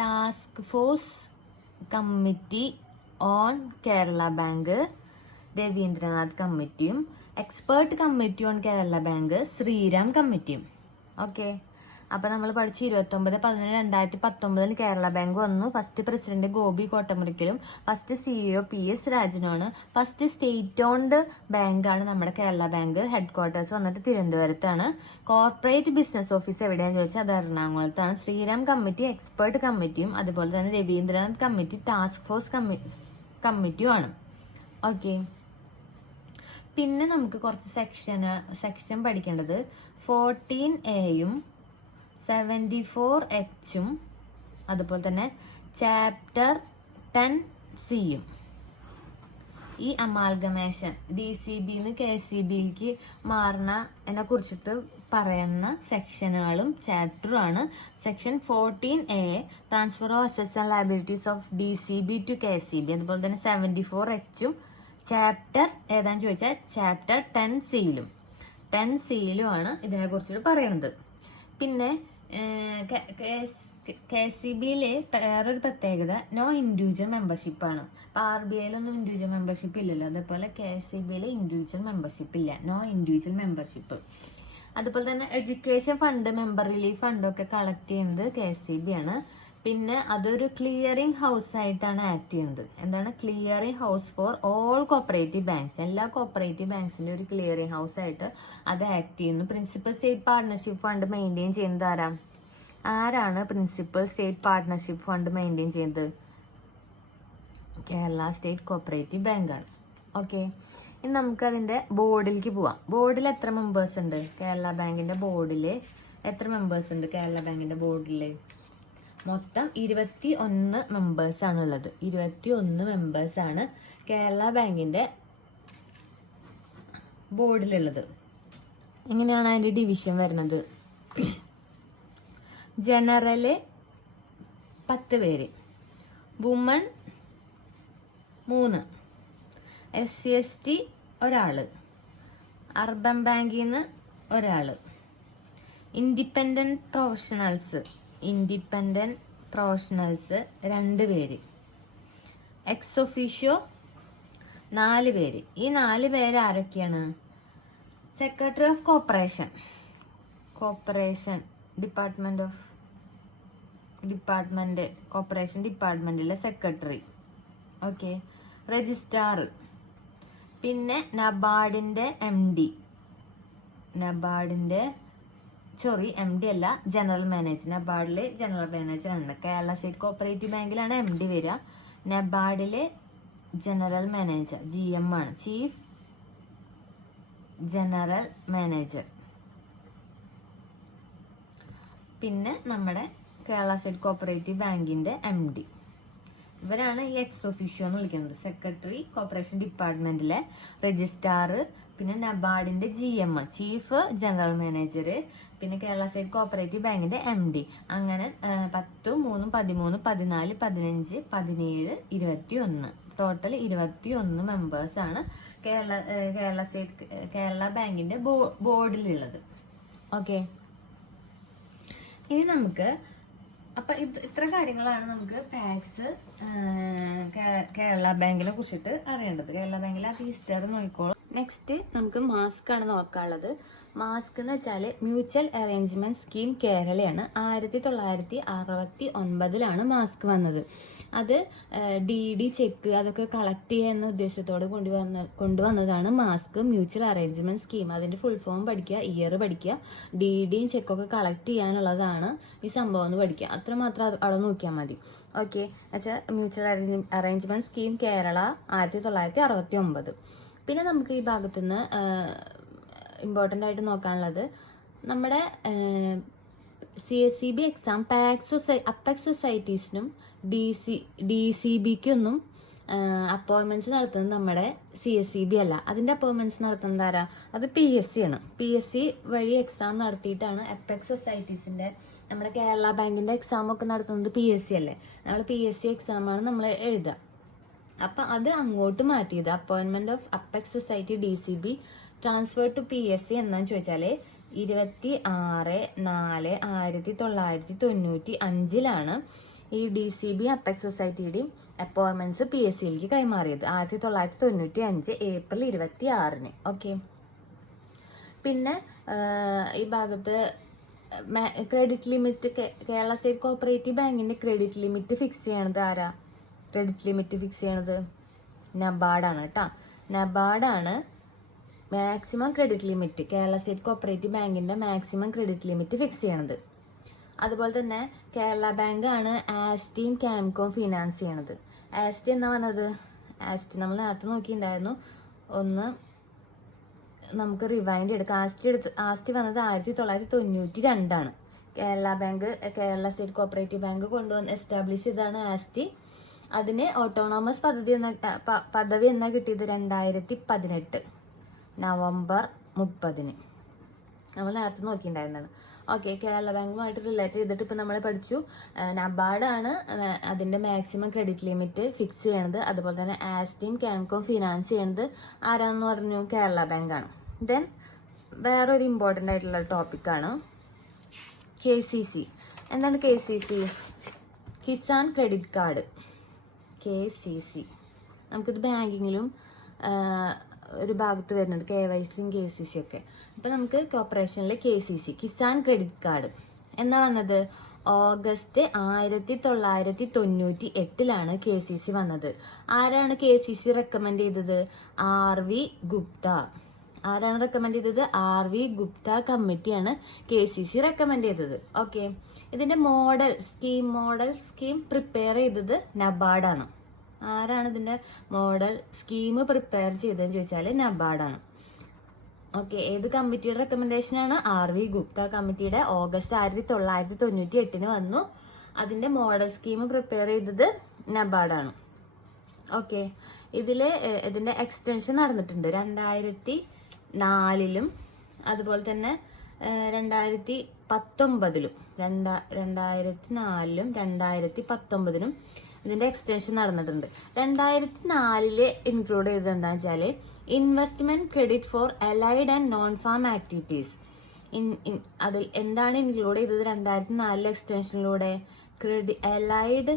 Task force committee on Kerala bank Ravindranath കമ്മിറ്റിയും expert committee on Kerala bank Sriram കമ്മിറ്റിയും. ഓക്കെ. അപ്പം നമ്മൾ പഠിച്ചു 29/11/2019 കേരള ബാങ്ക് വന്നു. ഫസ്റ്റ് പ്രസിഡന്റ് ഗോപി കോട്ടമുറിക്കലും ഫസ്റ്റ് CEO PS രാജനുമാണ്. ഫസ്റ്റ് സ്റ്റേറ്റ് ഓൺഡ് ബാങ്കാണ് നമ്മുടെ കേരള ബാങ്ക്. ഹെഡ് ക്വാർട്ടേഴ്സ് വന്നിട്ട് തിരുവനന്തപുരത്താണ്. കോർപ്പറേറ്റ് ബിസിനസ് ഓഫീസ് എവിടെയാണെന്ന് ചോദിച്ചാൽ അത് എറണാകുളത്താണ്. ശ്രീറാം കമ്മിറ്റി എക്സ്പേർട്ട് കമ്മിറ്റിയും അതുപോലെ തന്നെ രവീന്ദ്രനാഥ് കമ്മിറ്റി ടാസ്ക് ഫോഴ്സ് കമ്മിറ്റിയുമാണ്. ഓക്കെ. പിന്നെ നമുക്ക് കുറച്ച് സെക്ഷൻ പഠിക്കേണ്ടത് 14A-യും 74H-ഉം അതുപോലെ തന്നെ ചാപ്റ്റർ 10C-യും. ഈ അമാൽഗമേഷൻ DCBന്ന് KCBയിലേക്ക് മാറുന്നതിനെ കുറിച്ചിട്ട് പറയുന്ന സെക്ഷനുകളും ചാപ്റ്ററും ആണ്. Section 14A transfer of assets and liabilities of DCB to KCB. അതുപോലെ തന്നെ 74H-ഉം ചാപ്റ്റർ ഏതാന്ന് ചോദിച്ചാൽ ചാപ്റ്റർ 10C-യിലും ആണ് ഇതിനെ കുറിച്ചിട്ട് പറയുന്നത്. പിന്നെ KCBയിലെ വേറൊരു പ്രത്യേകത നോ ഇൻഡിവിജ്വൽ മെമ്പർഷിപ്പ് ആണ്. RBIയിലൊന്നും ഇൻഡിവിജ്വൽ മെമ്പർഷിപ്പ് ഇല്ലല്ലോ, അതേപോലെ KCBയിൽ ഇൻഡിവിജ്വൽ മെമ്പർഷിപ്പ് ഇല്ല, നോ ഇൻഡിവിജ്വൽ മെമ്പർഷിപ്പ്. അതുപോലെ തന്നെ എഡ്യൂക്കേഷൻ ഫണ്ട്, മെമ്പർ റിലീഫ് ഫണ്ടൊക്കെ കളക്ട് ചെയ്യുന്നത് KCB ആണ്. പിന്നെ അതൊരു ക്ലിയറിംഗ് ഹൗസ് ആയിട്ടാണ് ആക്ട് ചെയ്യുന്നത്. എന്താണ്? Clearing house for all cooperative banks. എല്ലാ കോപ്പറേറ്റീവ് ബാങ്ക്സിന്റെ ഒരു ക്ലിയറിംഗ് ഹൗസ് ആയിട്ട് അത് ആക്ട് ചെയ്യുന്നു. Principal state partnership fund maintain ചെയ്യുന്നത് ആരാണ് principal state partnership fund maintain ചെയ്യുന്നത്? കേരള സ്റ്റേറ്റ് കോപ്പറേറ്റീവ് ബാങ്കാണ്. ഓക്കെ. ഇനി നമുക്ക് അതിന്റെ ബോർഡിലേക്ക് പോവാം. ബോർഡിൽ എത്ര മെമ്പേഴ്സ് ഉണ്ട്? കേരള ബാങ്കിന്റെ ബോർഡിൽ എത്ര മെമ്പേഴ്സ് ഉണ്ട്? കേരള ബാങ്കിന്റെ ബോർഡിൽ മൊത്തം 21 മെമ്പേഴ്സ് ആണ് ഉള്ളത്. 21 മെമ്പേഴ്സ് ആണ് കേരള ബാങ്കിന്റെ ബോർഡിലുള്ളത്. എങ്ങനെയാണ് അതിന്റെ ഡിവിഷൻ വരുന്നത്? ജനറല് 10 പേര്, വുമൺ 3, SC/ST ഒരാള്, അർബൻ ബാങ്കിൽ നിന്ന് ഒരാള്, ഇൻഡിപെൻഡന്റ് പ്രൊഫഷണൽസ് 2 പേര്, എക്സ് ഒഫീഷ്യോ 4 പേര്. ഈ 4 പേര് ആരൊക്കെയാണ്? സെക്രട്ടറി ഓഫ് കോർപ്പറേഷൻ കോർപ്പറേഷൻ ഡിപ്പാർട്ട്മെന്റിലെ സെക്രട്ടറി. ഓക്കെ. രജിസ്ട്രാർ, പിന്നെ നബാർഡിന്റെ MD അല്ല, ജനറൽ മാനേജർ. നബാർഡിലെ ജനറൽ മാനേജർ ആണ്. കേരള സ്റ്റേറ്റ് കോപ്പറേറ്റീവ് ബാങ്കിലാണ് MD വരിക. നബാർഡിലെ ജനറൽ മാനേജർ GM ആണ്, ചീഫ് ജനറൽ മാനേജർ. പിന്നെ നമ്മുടെ കേരള സ്റ്റേറ്റ് കോപ്പറേറ്റീവ് ബാങ്കിന്റെ MD. ഇവരാണ് ഈ എക്സ് ഒഫീഷ്യോ എന്ന് വിളിക്കുന്നത്. സെക്രട്ടറി കോർപ്പറേഷൻ ഡിപ്പാർട്ട്മെന്റിലെ, രജിസ്ട്രാർ, പിന്നെ നബാർഡിന്റെ GM ചീഫ് ജനറൽ മാനേജർ, പിന്നെ കേരള സ്റ്റേറ്റ് കോപ്പറേറ്റീവ് ബാങ്കിന്റെ MD. അങ്ങനെ 10, 3, 13, 14, 15, 17, 21 ടോട്ടൽ 21 മെമ്പേഴ്സ് ആണ് കേരള ബാങ്കിന്റെ ബോർഡിലുള്ളത്. ഓക്കെ. ഇനി നമുക്ക് അപ്പൊ ഇത്ര കാര്യങ്ങളാണ് നമുക്ക് പാക്സ് കേരള ബാങ്കിനെ കുറിച്ചിട്ട് അറിയേണ്ടത്. കേരള ബാങ്കിലെ ആ ഹിസ്റ്ററി നോക്കിക്കോളൂ. നെക്സ്റ്റ് നമുക്ക് മാസ്ക് ആണ് നോക്കാനുള്ളത്. മാസ്ക് എന്ന് വെച്ചാൽ മ്യൂച്വൽ അറേഞ്ച്മെന്റ് സ്കീം കേരളയാണ്. 1969 മാസ്ക് വന്നത്. അത് DD ചെക്ക് അതൊക്കെ കളക്ട് ചെയ്യുന്ന ഉദ്ദേശത്തോടെ കൊണ്ടുവന്നതാണ് മാസ്ക് മ്യൂച്വൽ അറേഞ്ച്മെന്റ് സ്കീം. അതിന്റെ ഫുൾ ഫോം പഠിക്കുക, ഇയർ പഠിക്കുക, DDയും ചെക്കൊക്കെ കളക്ട് ചെയ്യാനുള്ളതാണ് ഈ സംഭവം എന്ന് പഠിക്കുക. അത്രമാത്രം അവിടെ നോക്കിയാൽ മതി. ഓക്കെ. എന്നുവെച്ചാൽ മ്യൂച്വൽ അറേഞ്ച്മെന്റ് സ്കീം കേരള 1969. പിന്നെ നമുക്ക് ഈ ഭാഗത്തുനിന്ന് ഇമ്പോർട്ടൻ്റ് ആയിട്ട് നോക്കാനുള്ളത് നമ്മുടെ CSEB എക്സാം അപ്പെക്സ് സൊസൈറ്റീസിനും DCBക്കൊന്നും അപ്പോയിൻമെന്റ്സ് നടത്തുന്നത് നമ്മുടെ CSEB അല്ല. അതിന്റെ അപ്പോയിൻമെന്റ്സ് നടത്തുന്നത് ആരാ? അത് PSC ആണ്. PSC വഴി എക്സാം നടത്തിയിട്ടാണ് അപ്പെക്സ് സൊസൈറ്റീസിന്റെ നമ്മുടെ കേരള ബാങ്കിൻ്റെ എക്സാമൊക്കെ നടത്തുന്നത് PSC അല്ലേ, നമ്മൾ PSC എക്സാമാണ് നമ്മൾ എഴുതുക. അപ്പം അത് അങ്ങോട്ട് മാറ്റിയത് അപ്പോയിൻമെന്റ് of apex society DCB transfer to PSC എന്നാന്ന് ചോദിച്ചാൽ 26/4/1995 ഈ DCB അപ്പെക്സ് സൊസൈറ്റിയുടെയും അപ്പോയിൻമെന്റ്സ് PSCയിലേക്ക് കൈമാറിയത് 1995 ഏപ്രിൽ 26. ഓക്കെ, പിന്നെ ഈ ഭാഗത്ത് credit limit Kerala state cooperative ബാങ്കിന്റെ ക്രെഡിറ്റ് ലിമിറ്റ് ഫിക്സ് ചെയ്യണത് ആരാ? ക്രെഡിറ്റ് ലിമിറ്റ് ഫിക്സ് ചെയ്യണത് നബാർഡാണ് കേട്ടോ. നബാർഡാണ് maximum credit limit, Kerala state cooperative ബാങ്കിന്റെ മാക്സിമം ക്രെഡിറ്റ് ലിമിറ്റ് ഫിക്സ് ചെയ്യണത്. അതുപോലെ തന്നെ കേരള ബാങ്ക് ആണ് ആസ്റ്റിയും ക്യാംകോം ഫിനാൻസ് ചെയ്യണത്. ആസ്റ്റി എന്നാ വന്നത്? ആസ്റ്റി നമ്മൾ നേരത്തെ നോക്കിയിട്ടുണ്ടായിരുന്നു, ഒന്ന് നമുക്ക് റിവൈൻഡ് എടുക്കാം. ആസ്റ്റി വന്നത് 1992. Kerala bank, Kerala state cooperative bank കൊണ്ടുവന്ന് എസ്റ്റാബ്ലിഷ് ചെയ്താണ് ആസ്റ്റി. അതിന് ഓട്ടോണോമസ് പദവി എന്നാ കിട്ടിയത്? 2018 നവംബർ 30 നമ്മൾ നേരത്തെ നോക്കിയിട്ടുണ്ടായിരുന്നതാണ്. ഓക്കെ, കേരള ബാങ്കുമായിട്ട് റിലേറ്റ് ചെയ്തിട്ട് ഇപ്പം നമ്മൾ പഠിച്ചു നബാർഡാണ് അതിൻ്റെ മാക്സിമം ക്രെഡിറ്റ് ലിമിറ്റ് ഫിക്സ് ചെയ്യണത്. അതുപോലെ തന്നെ ആസ്റ്റിയും ക്യാംകോം ഫിനാൻസ് ചെയ്യണത് ആരാണെന്ന് പറഞ്ഞു? കേരള ബാങ്കാണ്. ദെൻ വേറൊരു ഇമ്പോർട്ടൻ്റ് ആയിട്ടുള്ള ടോപ്പിക്കാണ് KCC. എന്താണ് KCC? Kisan credit card. KCC നമുക്കിത് ബാങ്കിങ്ങിലും ഒരു ഭാഗത്ത് വരുന്നത് KYCയും KCC ഒക്കെ. അപ്പം നമുക്ക് കോർപ്പറേഷനിലെ KCC കിസാൻ ക്രെഡിറ്റ് കാർഡ് എന്നാ വന്നത്? ഓഗസ്റ്റ് 1998 KCC വന്നത്. ആരാണ് KCC റെക്കമെൻഡ് ചെയ്തത്? RV ഗുപ്ത. ആരാണ് റെക്കമെൻഡ് ചെയ്തത്? RV ഗുപ്ത കമ്മിറ്റിയാണ് KCC റെക്കമെൻഡ് ചെയ്തത്. ഓക്കെ, ഇതിന്റെ മോഡൽ സ്കീം പ്രിപ്പയർ ചെയ്തത് നബാർഡാണ്. ആരാണ് ഇതിന്റെ മോഡൽ സ്കീം പ്രിപ്പയർ ചെയ്തതെന്ന് ചോദിച്ചാൽ നബാർഡാണ്. ഓക്കെ, ഏത് കമ്മിറ്റിയുടെ റെക്കമെൻഡേഷൻ ആണ്? RV ഗുപ്ത കമ്മിറ്റിയുടെ. ഓഗസ്റ്റ് 1998 വന്നു. അതിന്റെ മോഡൽ സ്കീം പ്രിപ്പയർ ചെയ്തത് നബാർഡാണ്. ഓക്കെ, ഇതിന്റെ എക്സ്റ്റൻഷൻ നടന്നിട്ടുണ്ട് 2004 അതുപോലെ തന്നെ 2019 2004 2019 ഇതിന്റെ എക്സ്റ്റൻഷൻ നടന്നിട്ടുണ്ട്. 2004 ഇൻക്ലൂഡ് ചെയ്തത് എന്താണെന്ന് വെച്ചാൽ investment credit for allied and non farm activities. അതിൽ എന്താണ് ഇൻക്ലൂഡ് ചെയ്തത് 2004 എക്സ്റ്റൻഷനിലൂടെ? Allied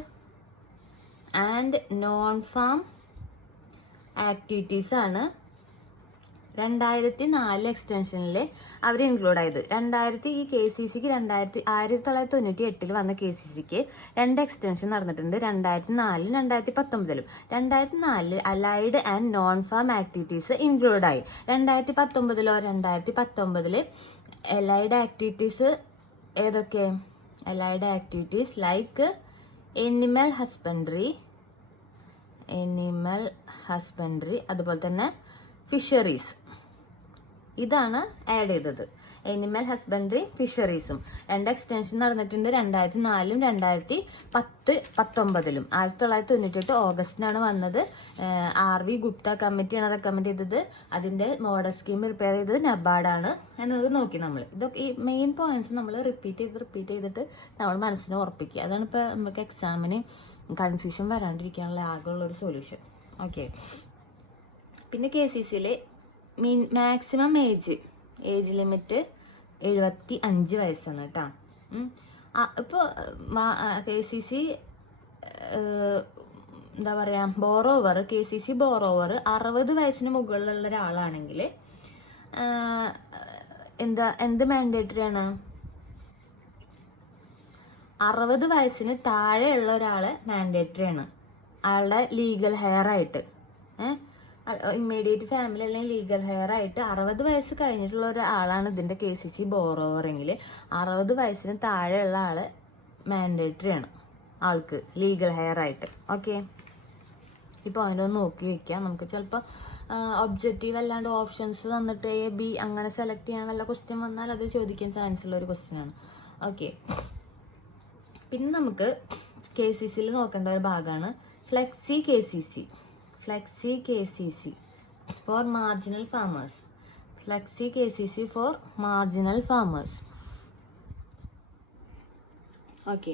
and non farm activities ആണ് 2004 എക്സ്റ്റൻഷനിൽ അവർ ഇൻക്ലൂഡ് ആയത്. ഈ KCCക്ക് 1998 വന്ന KCCക്ക് 2 എക്സ്റ്റൻഷൻ നടന്നിട്ടുണ്ട്, 2004 2019. 2004 allied and non farm activities include ആയി. 2019 അലൈഡ് ആക്ടിവിറ്റീസ് ഏതൊക്കെ? Allied activities like animal husbandry അതുപോലെ തന്നെ ഫിഷറീസ്. ഇതാണ് ആഡ് ചെയ്തത്. എനിമൽ ഹസ്ബൻഡറി ഫിഷറീസും 2 എക്സ്റ്റൻഷൻ നടന്നിട്ടുണ്ട് 2004 2019. 1998 ഓഗസ്റ്റിനാണ് വന്നത്. RV ഗുപ്ത കമ്മിറ്റിയാണ് റെക്കമെൻഡ് ചെയ്തത്. അതിന്റെ മോഡൽ സ്കീം പ്രിപ്പയർ ചെയ്തത് നബാർഡാണ് എന്നത് നോക്കി നമ്മൾ. ഇതൊക്കെ ഈ മെയിൻ പോയിന്റ്സ് നമ്മൾ റിപ്പീറ്റ് ചെയ്തിട്ട് നമ്മൾ മനസ്സിനെ ഉറപ്പിക്കുക. അതാണ് ഇപ്പോൾ നമുക്ക് എക്സാമിന് കൺഫ്യൂഷൻ വരാണ്ടിരിക്കാനുള്ള ആകെയുള്ള ഒരു സൊല്യൂഷൻ. ഓക്കെ, പിന്നെ KCCയിലെ മാക്സിമം ഏജ് ലിമിറ്റ് 75 വയസ്സാണ് കേട്ടോ. ഇപ്പോൾ KCC എന്താ പറയുക, KCC ബോറോവർ 60 വയസ്സിന് മുകളിലുള്ള ഒരാളാണെങ്കിൽ എന്ത് മാൻഡേറ്ററി ആണ്? 60 വയസ്സിന് താഴെയുള്ള ഒരാള് മാൻഡേറ്ററി ആണ്. അയാളുടെ ലീഗൽ ഹെയർ ആയിട്ട് ഇമ്മീഡിയറ്റ് ഫാമിലി അല്ലെങ്കിൽ ലീഗൽ ഹെയർ ആയിട്ട് 60 വയസ്സ് കഴിഞ്ഞിട്ടുള്ള ഒരാളാണ് ഇതിന്റെ KCC ബോറോവർ എങ്കിൽ 60 വയസ്സിന് താഴെയുള്ള ആള് മാൻഡേറ്ററി ആണ് ആൾക്ക് ലീഗൽ ഹെയർ ആയിട്ട്. ഓക്കെ, ഈ പോയിന്റ് ഒന്ന് നോക്കി വെക്കാം. നമുക്ക് ചിലപ്പോൾ ഒബ്ജക്റ്റീവ് അല്ലാണ്ട് ഓപ്ഷൻസ് തന്നിട്ട് A B അങ്ങനെ സെലക്ട് ചെയ്യാൻ വല്ല ക്വസ്റ്റ്യൻ വന്നാൽ അത് ചോദിക്കാൻ ചാൻസ് ഉള്ള ഒരു ക്വസ്റ്റ്യൻ ആണ്. ഓക്കെ, പിന്നെ നമുക്ക് KCCയിൽ നോക്കേണ്ട ഒരു ഭാഗമാണ് flexi KCC for marginal farmers. Flexi KCC for marginal farmers. Okay,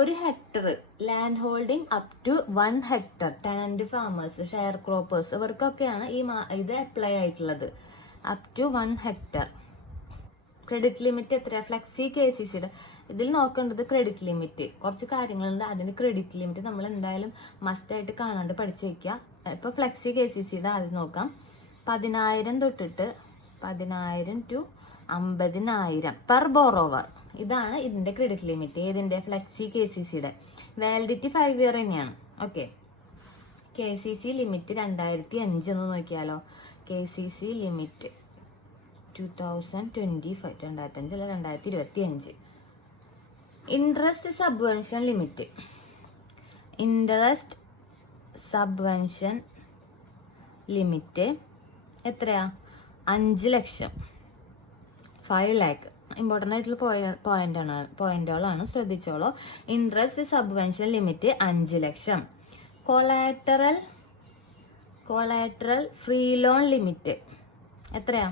1 hectare land holding up to 1 hectare tenant farmers, share croppers, ഇവർക്കൊക്കെയാണ് ഇത് അപ്ലൈ ആയിട്ടുള്ളത്. Up to 1 hectare. Credit limit എത്രയാ? ഫ്ലെക്സി KCCയുടെ ഇതിൽ നോക്കേണ്ടത് ക്രെഡിറ്റ് ലിമിറ്റ്. കുറച്ച് കാര്യങ്ങളുണ്ട്, അതിന് ക്രെഡിറ്റ് ലിമിറ്റ് നമ്മൾ എന്തായാലും മസ്റ്റ് ആയിട്ട് കാണാണ്ട് പഠിച്ചു വെക്കുക. ഇപ്പൊ ഫ്ലെക്സി KCCയുടെ ആദ്യം നോക്കാം. 10,000 തൊട്ടിട്ട് 10,000 to 50,000 പെർ ബോറോവർ. ഇതാണ് ഇതിന്റെ ക്രെഡിറ്റ് ലിമിറ്റ്. ഏതിന്റെ? ഫ്ലെക്സി KCCയുടെ. വാലിഡിറ്റി 5 ഇയർ തന്നെയാണ്. ഓക്കെ, KCC ലിമിറ്റ് 2005 എന്ന് നോക്കിയാലോ. KCC ലിമിറ്റ് 2025, 2005 അല്ല 2025. Interest subvention limit. Interest subvention limit എത്രയാ? 5 ലക്ഷം, 5 lakh. ഇമ്പോർട്ടൻ്റ് ആയിട്ടുള്ള പോയിന്റുകളാണ്, ശ്രദ്ധിച്ചോളൂ. ഇൻട്രസ്റ്റ് സബ്വെൻഷൻ ലിമിറ്റ് 5 ലക്ഷം. കൊളാറ്ററൽ ഫ്രീ ലോൺ ലിമിറ്റ് എത്രയാ?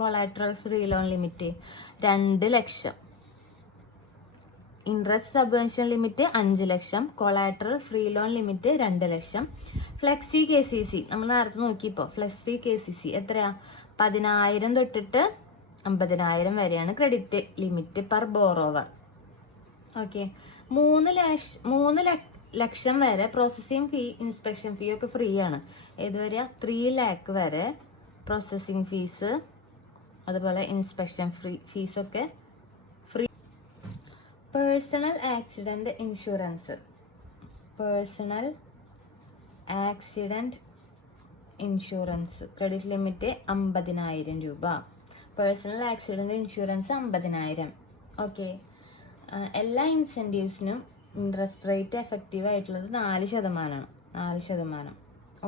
കൊളാറ്ററൽ ഫ്രീ ലോൺ ലിമിറ്റ് 2 ലക്ഷം. ഇൻട്രസ്റ്റ് സബ്വെൻഷൻ ലിമിറ്റ് 5 ലക്ഷം, കൊളാറ്ററൽ ഫ്രീ ലോൺ ലിമിറ്റ് 2 ലക്ഷം. Flexi KCC നമ്മൾ നേരത്തെ നോക്കിയപ്പോ ഫ്ലെക്സി KCC എത്രയാ? 10,000 തൊട്ടിട്ട് 50,000 വരെയാണ് credit limit per borrower. Okay, 3 ലക്ഷം വരെ പ്രോസസ്സിംഗ് ഫീ, ഇൻസ്പെക്ഷൻ ഫീ ഒക്കെ ഫ്രീ ആണ്. ഏതുവരെ? 3 lakh വരെ പ്രോസസ്സിംഗ് ഫീസ്, അതുപോലെ ഇൻസ്പെക്ഷൻ ഫീസ് ഒക്കെ free. Personal accident insurance. Personal accident insurance credit limit 50,000 രൂപ. Personal accident insurance 50,000. ഓക്കെ, എല്ലാ ഇൻസെന്റീവ്സിനും ഇൻട്രസ്റ്റ് റേറ്റ് എഫക്റ്റീവ് ആയിട്ടുള്ളത് 4%. 4%.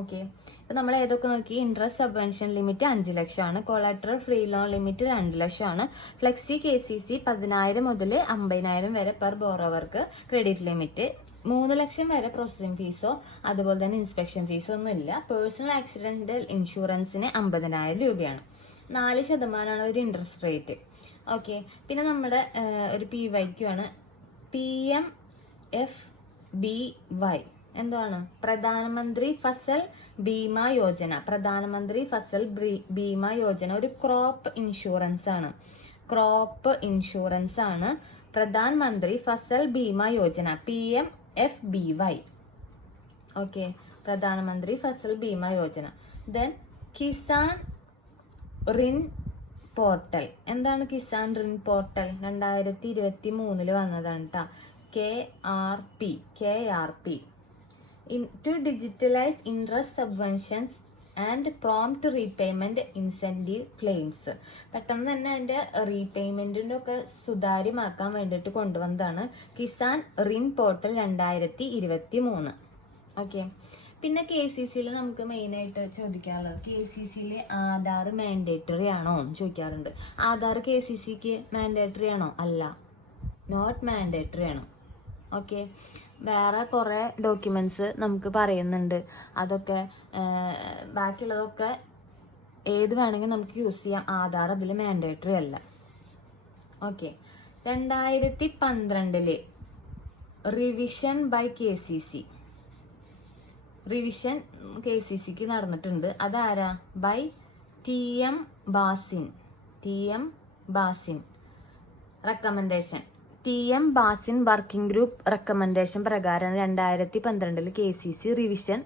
ഓക്കെ, ഇപ്പൊ നമ്മൾ ഏതൊക്കെ നോക്കി? ഇൻട്രസ്റ്റ് സബ്വെൻഷൻ ലിമിറ്റ് 5 ലക്ഷമാണ്, കൊളാറ്ററൽ ഫ്രീ ലോൺ ലിമിറ്റ് 2 ലക്ഷമാണ്, ഫ്ലെക്സി KCC 10,000 മുതൽ 50,000 വരെ പെർ ബോറോവർക്ക് ക്രെഡിറ്റ് ലിമിറ്റ്, 3 ലക്ഷം വരെ പ്രോസസിംഗ് ഫീസോ അതുപോലെ തന്നെ ഇൻസ്പെക്ഷൻ ഫീസോ ഒന്നും ഇല്ല. പേഴ്സണൽ ആക്സിഡന്റൽ ഇൻഷുറൻസിന് 50,000 രൂപയാണ്. 4% ഒരു ഇൻട്രസ്റ്റ് റേറ്റ്. ഓക്കെ, പിന്നെ നമ്മുടെ ഒരു PYQ ആണ്. PMFBY എന്താണ്? പ്രധാനമന്ത്രി ഫസൽ ബീമ യോജന. പ്രധാനമന്ത്രി ഫസൽ ബീമ യോജന ഒരു ക്രോപ്പ് ഇൻഷുറൻസ് ആണ്. ക്രോപ്പ് ഇൻഷുറൻസ് ആണ് Pradhan Mantri Fasal Bima Yojana, PMFBY. Okay, Pradhan Mantri Fasal Bima Yojana. Then Kisan Rin portal. എന്താണ് കിസാൻ റിൻ പോർട്ടൽ? 2023 വന്നതാണ് കേട്ടോ. KRP to digitalize interest subventions and prompt repayment incentive claims. പെട്ടെന്ന് തന്നെ അതിന്റെ റീപേയ്മെന്റിന്റെ ഒക്കെ സുതാര്യമാക്കാൻ വേണ്ടിയിട്ട് കൊണ്ടുവന്നതാണ് കിസാൻ റിൻ പോർട്ടൽ 2023. ഓക്കെ, പിന്നെ KCCയിൽ നമുക്ക് മെയിൻ ആയിട്ട് ചോദിക്കാനുള്ളത്, KCCയിൽ ആധാർ മാൻഡേറ്ററി ആണോ എന്ന് ചോദിക്കാറുണ്ട്. ആധാർ KCCക്ക് മാൻഡേറ്ററി ആണോ? അല്ല, നോട്ട് മാൻഡേറ്ററി ആണ്. ഓക്കെ, വേറെ കുറേ ഡോക്യുമെന്റ്സ് നമുക്ക് പറയുന്നുണ്ട്. അതൊക്കെ ബാക്കിയുള്ളതൊക്കെ ഏത് വേണമെങ്കിൽ നമുക്ക് യൂസ് ചെയ്യാം. ആധാർ അതിൽ മാൻഡേറ്ററി അല്ല. Okay, 2012 revision by KCC. Revision KCCക്ക് നടന്നിട്ടുണ്ട്. അതാരാ? By TM Bhasin recommendation. TM Bhasin working group recommendation പ്രകാരമാണ് 2012 KCC റിവിഷൻ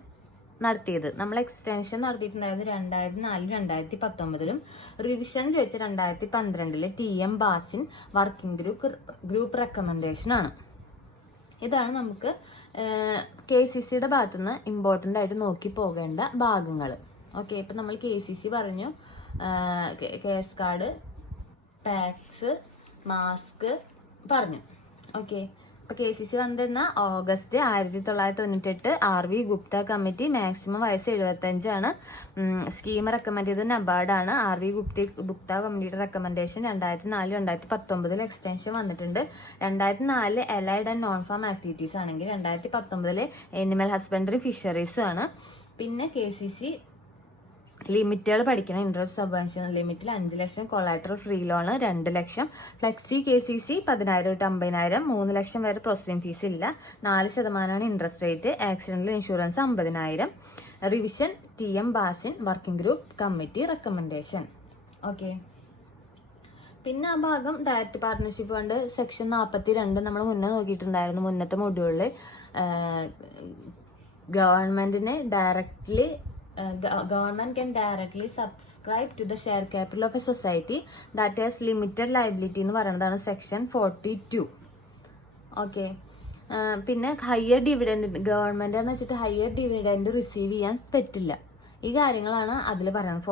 നടത്തിയത്. നമ്മൾ എക്സ്റ്റൻഷൻ നടത്തിയിട്ടുണ്ടായിരുന്നത് 2004, 2019. റിവിഷൻ ചോദിച്ച 2012 TM Bhasin working group recommendation ആണ്. ഇതാണ് നമുക്ക് KCCയുടെ ഭാഗത്തുനിന്ന് ഇമ്പോർട്ടൻ്റ് ആയിട്ട് നോക്കി പോകേണ്ട ഭാഗങ്ങൾ. ഓക്കെ, ഇപ്പം നമ്മൾ KCC പറഞ്ഞു, കേസ് കാർഡ്, ടാക്സ്, മാസ്ക് പറഞ്ഞു. ഓക്കെ, ഇപ്പൊ KCC വന്നിരുന്ന August 1998 RV Gupta committee. Maximum വയസ്സ് 75 ആണ്. സ്കീം റെക്കമെൻഡ് ചെയ്തത് നബാർഡാണ്. RV ഗുപ്ത കമ്മിറ്റിയുടെ റെക്കമെൻഡേഷൻ 2004, 2019 എക്സ്റ്റൻഷൻ വന്നിട്ടുണ്ട്. 2004 allied and non farm activities ആണെങ്കിൽ 2019 എനിമൽ ഹസ്ബൻഡറി ഫിഷറീസും ആണ്. പിന്നെ KCC ലിമിറ്റുകൾ പഠിക്കണം. ഇൻട്രസ്റ്റ് സബ്വെൻഷൻ ലിമിറ്റിൽ 5 ലക്ഷം, കൊളാറ്ററൽ ഫ്രീ ലോൺ 2 ലക്ഷം, ഫ്ലെക്സി KCC 10,000 തൊട്ട് 50,000, 3 ലക്ഷം വരെ പ്രോസസിംഗ് ഫീസ് ഇല്ല, 4% interest rate, accidental insurance 50,000, revision TM Bhasin working group committee recommendation. Okay, പിന്നെ ആ ഭാഗം ഡയറക്റ്റ് പാർട്ട്ണർഷിപ്പ് ഫണ്ട് സെക്ഷൻ 42 നമ്മൾ മുന്നേ നോക്കിയിട്ടുണ്ടായിരുന്നു. മുന്നത്തെ മൊഡ്യൂളിൽ ഗവൺമെന്റിനെ directly government can directly subscribe to the share capital of a society that has limited liability എന്ന് പറയുന്നതാണ് സെക്ഷൻ 42. ഓക്കെ, പിന്നെ ഹയർ ഡിവിഡൻഡ് ഗവൺമെന്റ് എന്ന് വെച്ചിട്ട് ഹയർ ഡിവിഡൻഡ് റിസീവ് ചെയ്യാൻ പറ്റില്ല. ഈ കാര്യങ്ങളാണ് അതിൽ പറയുന്നത്.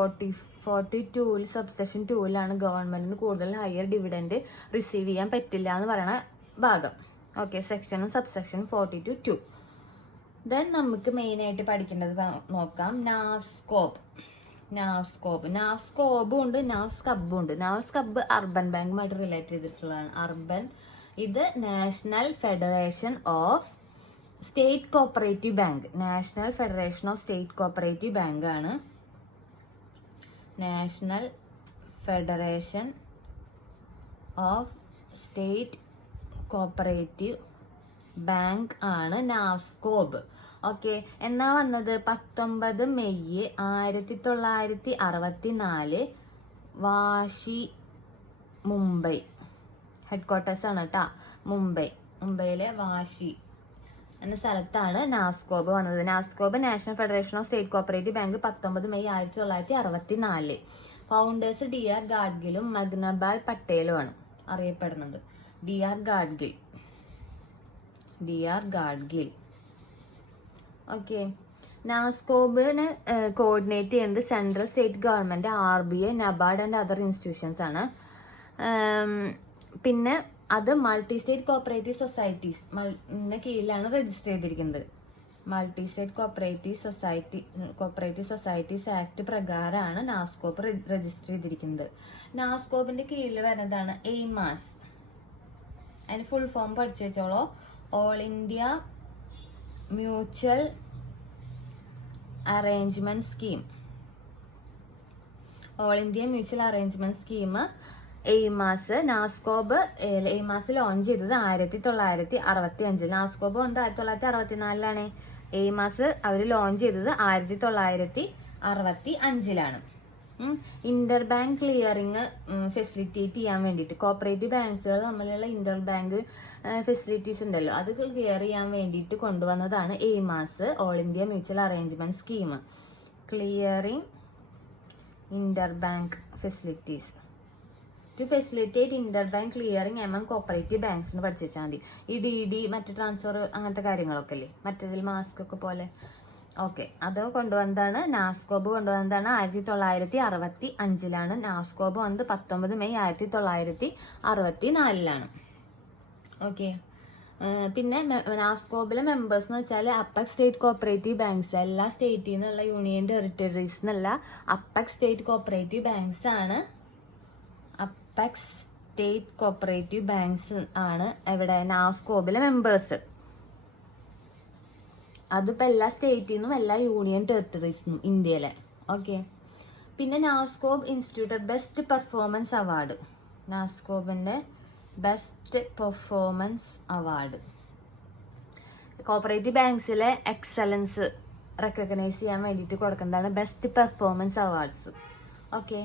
42 സബ്സെക്ഷൻ 2 ഗവൺമെന്റിന് കൂടുതൽ ഹയർ ഡിവിഡൻഡ് റിസീവ് ചെയ്യാൻ പറ്റില്ല എന്ന് പറയുന്ന ഭാഗം. ഓക്കെ, സെക്ഷനും സബ്സെക്ഷൻ 42. ദെൻ നമുക്ക് മെയിനായിട്ട് പഠിക്കേണ്ടത് നോക്കാം. നാവ്സ്കോബും ഉണ്ട്, നാവ്സ്കബും ഉണ്ട്. നാവ്സ്കബ് അർബൻ ബാങ്കുമായിട്ട് റിലേറ്റ് ചെയ്തിട്ടുള്ളതാണ്. അർബൻ ഇത് national federation of state cooperative bank. National federation of state cooperative bank ആണ്. National federation of state cooperative bank ആണ് നാവ്സ്കോബ്. ഓക്കെ, എന്നാ വന്നത് 19 മെയ് 1964 വാഷി മുംബൈ ഹെഡ്ക്വാർട്ടേഴ്സ് ആണ് കേട്ടാ. മുംബൈയിലെ വാഷി എന്ന സ്ഥലത്താണ് നാവ്സ്കോബ് വന്നത്. NAFSCOB national federation of state cooperative bank 19 May 1964. Founders DR ഗാഡ്ഗിലും മഗ്നഭായ് പട്ടേലും ആണ് അറിയപ്പെടുന്നത്. DR ഗാഡ്ഗിൽ. ഓക്കെ, നാവ്സ്കോബിനെ കോർഡിനേറ്റ് ചെയ്യുന്നത് central state government, RBI, NABARD and other institutions ആണ്. പിന്നെ അത് മൾട്ടി സ്റ്റേറ്റ് കോപ്പറേറ്റീവ് സൊസൈറ്റീസ് കീഴിലാണ് രജിസ്റ്റർ ചെയ്തിരിക്കുന്നത്. Multi state cooperative societies act പ്രകാരമാണ് നാവ്സ്കോബ് രജിസ്റ്റർ ചെയ്തിരിക്കുന്നത്. നാവ്സ്കോബിന്റെ കീഴിൽ വരുന്നതാണ് എയ്മാസ്. അതിന് ഫുൾ ഫോം പഠിച്ചു വെച്ചോളൂ. All India mutual arrangement scheme. All India mutual arrangement scheme AIMAS. AIMAS launch ചെയ്തത് 1965. നാവ്സ്കോബ് വന്നത് 1964. എയ്മാസ് അവർ ലോഞ്ച് ചെയ്തത് 1965. ഇന്റർ ബാങ്ക് ക്ലിയറിംഗ് ഫെസിലിറ്റേറ്റ് ചെയ്യാൻ വേണ്ടിയിട്ട് കോപ്പറേറ്റീവ് ബാങ്ക്സുകൾ തമ്മിലുള്ള ഇന്റർ ബാങ്ക് ഫെസിലിറ്റീസ് ഉണ്ടല്ലോ, അത് ക്ലിയർ ചെയ്യാൻ വേണ്ടിയിട്ട് കൊണ്ടുവന്നതാണ് AIMAS, all India mutual arrangement scheme. Clearing inter bank facilities to facilitate inter bank clearing among cooperative banks എന്ന് പഠിച്ചു വെച്ചാൽ മതി. ഈ DD മറ്റു ട്രാൻസ്ഫർ അങ്ങനത്തെ കാര്യങ്ങളൊക്കെ അല്ലേ, മറ്റേതിൽ മാസ്ക് ഒക്കെ പോലെ. ഓക്കെ, അത് കൊണ്ടുവന്നതാണ് നാവ്സ്കോബ് കൊണ്ടുവന്നതാണ് 1965. നാവ്സ്കോബ് വന്നത് 19 മെയ് 1964. ഓക്കെ, പിന്നെ നാവ്സ്കോബിലെ മെമ്പേഴ്സ് എന്ന് വെച്ചാൽ അപ്പെക്സ് സ്റ്റേറ്റ് കോപ്പറേറ്റീവ് ബാങ്ക്സ്. എല്ലാ സ്റ്റേറ്റിൽ നിന്നുള്ള യൂണിയൻ ടെറിട്ടറീസ് എന്നുള്ള അപ്പെക്സ് സ്റ്റേറ്റ് കോപ്പറേറ്റീവ് ബാങ്ക്സ് ആണ്. അപ്പെക്സ് സ്റ്റേറ്റ് കോപ്പറേറ്റീവ് ബാങ്ക്സ് ആണ് എവിടെ നാവ്സ്കോബിലെ മെമ്പേഴ്സ്. അതിപ്പോൾ എല്ലാ സ്റ്റേറ്റിൽ നിന്നും എല്ലാ യൂണിയൻ ടെറിട്ടറീസിനും ഇന്ത്യയിലെ. ഓക്കെ, പിന്നെ NAFSCOB institute best performance award. നാവ്സ്കോബിന്റെ ബെസ്റ്റ് പെർഫോമൻസ് അവാർഡ് കോപ്പറേറ്റീവ് ബാങ്ക്സിലെ എക്സലൻസ് റെക്കഗ്നൈസ് ചെയ്യാൻ വേണ്ടിയിട്ട് കൊടുക്കുന്നതാണ് ബെസ്റ്റ് പെർഫോമൻസ് അവാർഡ്സ്. ഓക്കെ,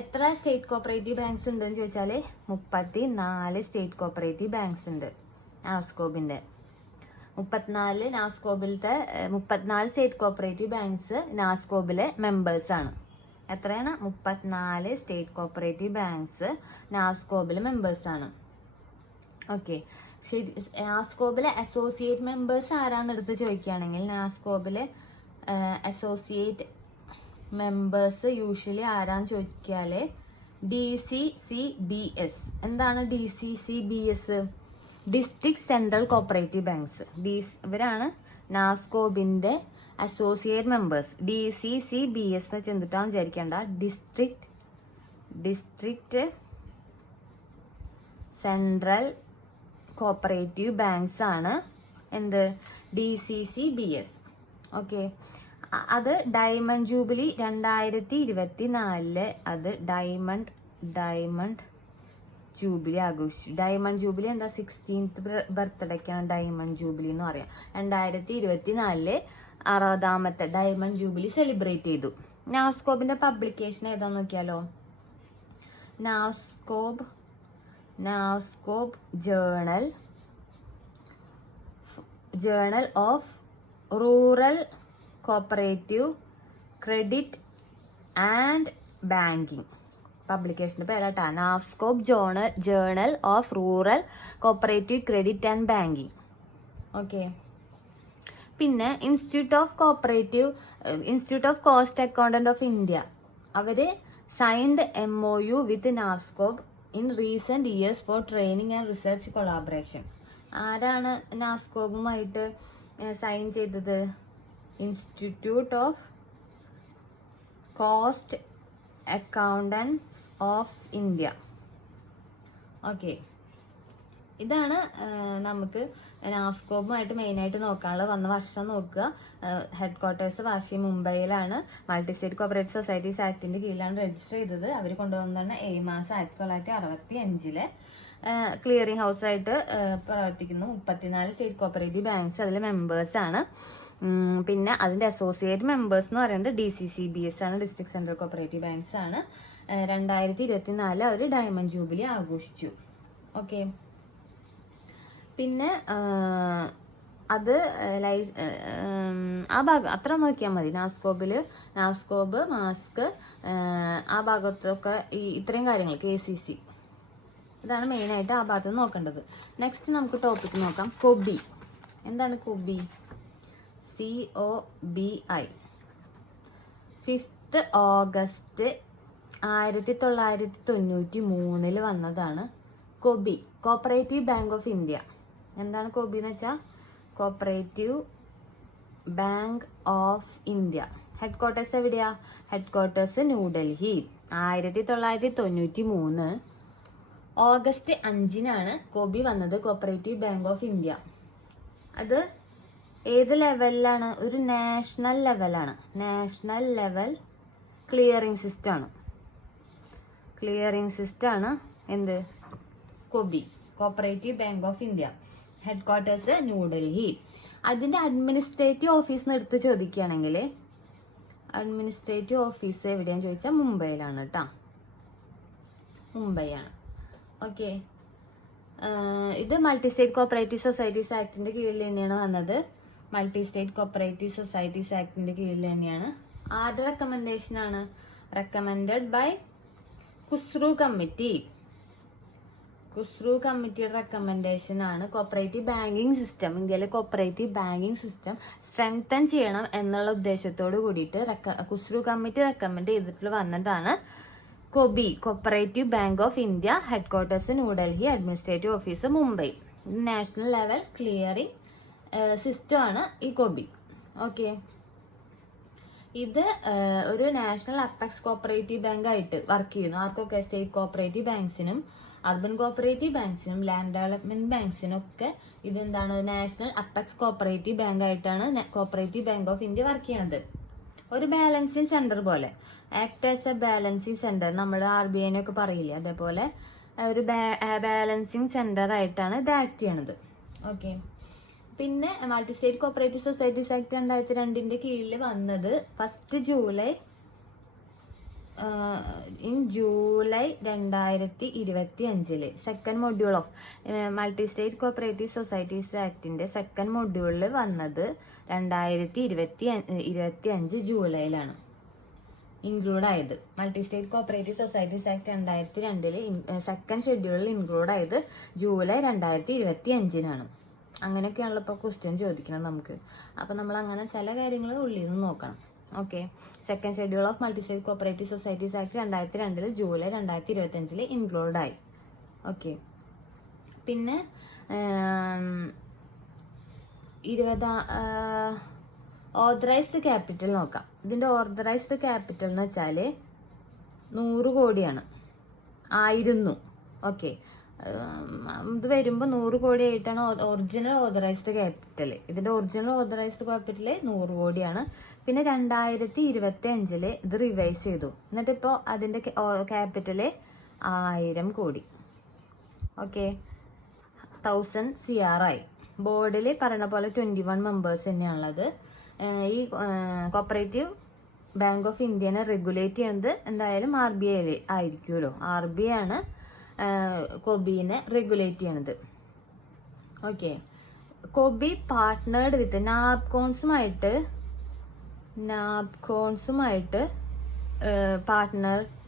എത്ര സ്റ്റേറ്റ് കോപ്പറേറ്റീവ് ബാങ്ക്സ് ഉണ്ടെന്ന് ചോദിച്ചാൽ 34 സ്റ്റേറ്റ് കോപ്പറേറ്റീവ് ബാങ്ക്സ് ഉണ്ട് നാവ്സ്കോബിന്റെ. 34 നാവ്സ്കോബിലത്തെ 34 സ്റ്റേറ്റ് കോപ്പറേറ്റീവ് ബാങ്ക്സ് നാവ്സ്കോബിലെ മെമ്പേഴ്സ് ആണ്. എത്രയാണ്? 34 സ്റ്റേറ്റ് കോപ്പറേറ്റീവ് ബാങ്ക്സ് നാവ്സ്കോബിലെ മെമ്പേഴ്സ് ആണ്. ഓക്കെ, നാവ്സ്കോബിലെ അസോസിയേറ്റ് മെമ്പേഴ്സ് ആരാന്നെടുത്ത് ചോദിക്കുകയാണെങ്കിൽ നാവ്സ്കോബിലെ അസോസിയേറ്റ് മെമ്പേഴ്സ് യൂഷ്വലി ആരാന്ന് ചോദിച്ചാൽ DCCBS. എന്താണ് DCCBS? District central cooperative banks. ഇവരാണ് നാവ്സ്കോബിന്റെ അസോസിയേറ്റ് മെമ്പേഴ്സ്. DCCBS എന്ന് വെച്ചാൽ എന്തിട്ടാന്ന് വിചാരിക്കേണ്ട, ഡിസ്ട്രിക്ട് സെൻട്രൽ കോപ്പറേറ്റീവ് ബാങ്ക്സ് ആണ് എന്ത് DCCBS. ഓക്കെ, അത് ഡയമണ്ട് ജൂബിലി 2024 അത് ഡയമണ്ട് ജൂബിലി ആഘോഷിച്ചു. ഡയമണ്ട് ജൂബിലി എന്താ 16th ബർത്ത്ഡേക്കാണ് ഡയമണ്ട് ജൂബിലി എന്ന് പറയാം. 2024 60ാമത്തെ ഡയമണ്ട് ജൂബിലി സെലിബ്രേറ്റ് ചെയ്തു. നാസ്കോബിന്റെ പബ്ലിക്കേഷൻ ഏതാന്ന് നോക്കിയാലോ. NAFSCOB journal of rural cooperative credit and banking. പബ്ലിക്കേഷന്റെ പേരാട്ടാ NAFSCOB journal of rural cooperative credit and banking. Okay. പിന്നെ institute of cost accountant of India അവര് signed MOU with NAFSCOB in recent years for training and research collaboration. ആരാണ് നാസ്കോബുമായിട്ട് sign ചെയ്തത്? Institute of cost accountants of India. Okay. ഇതാണ് നമുക്ക് നാസ്കോബുമായിട്ട് മെയിനായിട്ട് നോക്കാനുള്ള വന്ന വർഷം നോക്കുക. ഹെഡ് ക്വാർട്ടേഴ്സ് വാഷി മുംബൈയിലാണ്. മൾട്ടി സ്റ്റേറ്റ് കോപ്പറേറ്റീവ് സൊസൈറ്റീസ് ആക്ടിന്റെ കീഴിലാണ് രജിസ്റ്റർ ചെയ്തത്. അവർ കൊണ്ടുവന്നതാണ് 7 മാസം 1965. ക്ലിയറിംഗ് ഹൗസ് ആയിട്ട് പ്രവർത്തിക്കുന്നു. 34 സ്റ്റേറ്റ് കോപ്പറേറ്റീവ് ബാങ്ക്സ് അതിൽ മെമ്പേഴ്സ് ആണ്. പിന്നെ അതിന്റെ അസോസിയേറ്റ് മെമ്പേഴ്സ് എന്ന് പറയുന്നത് DCCBS ആണ്, ഡിസ്ട്രിക്ട് സെൻട്രൽ കോപ്പറേറ്റീവ് ബാങ്ക്സ് ആണ്. 2024 അവർ ഡയമണ്ട് ജൂബിലി ആഘോഷിച്ചു. ഓക്കെ. പിന്നെ അത് ആ ഭാഗം അത്ര നോക്കിയാൽ മതി. നാസ്കോബ് മാസ്ക് ആ ഭാഗത്തൊക്കെ ഇത്രയും കാര്യങ്ങൾ KCC ഇതാണ് മെയിനായിട്ട് ആ ഭാഗത്ത് നോക്കേണ്ടത്. നെക്സ്റ്റ് നമുക്ക് ടോപ്പിക് നോക്കാം. കൊബി. എന്താണ് കൊബി? COBI. 5th ഓഗസ്റ്റ് 1993 വന്നതാണ് COBI. Cooperative bank of India. എന്താണ് കൊബി എന്ന് വെച്ചാൽ cooperative bank of India. Headquarters എവിടെയാ? Headquarters New Delhi. 1993 ഓഗസ്റ്റ് 5-നാണ് കൊബി വന്നത്, കോപ്പറേറ്റീവ് ബാങ്ക് ഓഫ് ഇന്ത്യ. അത് ഏത് ലെവലിലാണ്? ഒരു നാഷണൽ ലെവലാണ്. നാഷണൽ ലെവൽ ക്ലിയറിംഗ് സിസ്റ്റം ആണ് എന്ത്? COBI, cooperative bank of India. Headquarters New Delhi. അതിന്റെ അഡ്മിനിസ്ട്രേറ്റീവ് ഓഫീസ് എടുത്ത് ചോദിക്കുകയാണെങ്കിൽ അഡ്മിനിസ്ട്രേറ്റീവ് ഓഫീസ് എവിടെയാന്ന് ചോദിച്ചാൽ മുംബൈയിലാണ് കേട്ടോ. മുംബൈയാണ്. ഓക്കെ. ഇത് മൾട്ടി സ്റ്റേറ്റ് കോപ്പറേറ്റീവ് സൊസൈറ്റീസ് ആക്ടിന്റെ കീഴിൽ തന്നെയാണ് വന്നത്. മൾട്ടി സ്റ്റേറ്റ് കോപ്പറേറ്റീവ് സൊസൈറ്റീസ് ആക്ടിന്റെ കീഴിൽ തന്നെയാണ്. ആരുടെ റെക്കമെൻഡേഷൻ ആണ്? റെക്കമെൻഡഡ് ബൈ കുസ്രു കമ്മിറ്റിയുടെ റെക്കമെൻഡേഷൻ ആണ്. കോപ്പറേറ്റീവ് ബാങ്കിങ് സിസ്റ്റം, ഇന്ത്യയിലെ കോപ്പറേറ്റീവ് ബാങ്കിങ് സിസ്റ്റം സ്ട്രെങ്തൻ ചെയ്യണം എന്നുള്ള ഉദ്ദേശത്തോട് കൂടിയിട്ട് കുസ്രു കമ്മിറ്റി റെക്കമെൻഡ് ചെയ്തിട്ട് വന്നതാണ് COBI, cooperative bank of India. Headquarters New Delhi, administrative office Mumbai. National level clearing system ആണ് ഈ കൊബി. ഓക്കെ. ഇത് ഒരു നാഷണൽ അപ്പെക്സ് കോപ്പറേറ്റീവ് ബാങ്ക് ആയിട്ട് വർക്ക് ചെയ്യുന്നു. ആർക്കൊക്കെ? സ്റ്റേറ്റ് കോപ്പറേറ്റീവ് ബാങ്ക്സിനും അർബൻ കോപ്പറേറ്റീവ് ബാങ്ക്സിനും ലാൻഡ് ഡെവലപ്മെന്റ് ബാങ്ക്സിനും ഒക്കെ ഇതെന്താണ്? നാഷണൽ അപ്പെക്സ് കോപ്പറേറ്റീവ് ബാങ്ക് ആയിട്ടാണ് cooperative bank of India work ചെയ്യണത്. ഒരു ബാലൻസിങ് സെന്റർ പോലെ, act as A balancing centre. നമ്മൾ RBI ഒക്കെ പറയില്ലേ, അതേപോലെ ഒരു ബാലൻസിങ് സെന്റർ ആയിട്ടാണ് ഇത് ആക്ട് ചെയ്യണത്. ഓക്കെ. പിന്നെ multi state cooperative societies act 2002 കീഴിൽ വന്നത് July 2025 second module of multi state cooperative societies ആക്ടിന്റെ സെക്കൻഡ് മൊഡ്യൂളിൽ വന്നത് 2025 ജൂലൈയിലാണ് ഇൻക്ലൂഡ് ആയത്. Multi state cooperative societies act 2002 second ഷെഡ്യൂളിൽ ഇൻക്ലൂഡ് ആയത് ജൂലൈ 2025-നാണ്. അങ്ങനെയൊക്കെയാണല്ലോ ഇപ്പോൾ ക്വസ്റ്റ്യൻ ചോദിക്കണം നമുക്ക്. അപ്പം നമ്മൾ അങ്ങനെ ചില കാര്യങ്ങൾ ഉള്ളിൽ നിന്ന് നോക്കണം. Okay. Second schedule of multi state cooperative societies act 2002 July 2025 include ആയി. ഓക്കെ. പിന്നെ 20 ഓതറൈസ്ഡ് ക്യാപിറ്റൽ നോക്കാം. ഇതിന്റെ ഓതറൈസ്ഡ് ക്യാപിറ്റൽ എന്ന് വെച്ചാൽ 100 കോടിയാണ്. ആയിരുന്നു. ഓക്കെ. ഇത് വരുമ്പോൾ 100 കോടി ആയിട്ടാണ് ഒറിജിനൽ ഓതറൈസ്ഡ് ക്യാപിറ്റൽ. ഇതിന്റെ ഒറിജിനൽ ഓതറൈസ്ഡ് ക്യാപിറ്റൽ 100 കോടിയാണ്. പിന്നെ 2025 ഇത് റിവൈസ് ചെയ്തു. എന്നിട്ട് ഇപ്പോൾ അതിന്റെ ക്യാപിറ്റല് 1000 കോടി. ഓക്കെ, 1000 CR ആയി. ബോർഡിൽ പറയുന്ന പോലെ 21 മെമ്പേഴ്സ് തന്നെയാണുള്ളത്. ഈ കോപ്പറേറ്റീവ് ബാങ്ക് ഓഫ് ഇന്ത്യനെ റെഗുലേറ്റ് ചെയ്യുന്നത് എന്തായാലും RBI ആയിരിക്കുമല്ലോ. RBI ആണ് കൊബിനെ റെഗുലേറ്റ് ചെയ്യണത്. ഓക്കെ, കൊബി പാർട്ട്നേർഡ് വിത്ത് നാപ്കോൺസുമായിട്ട്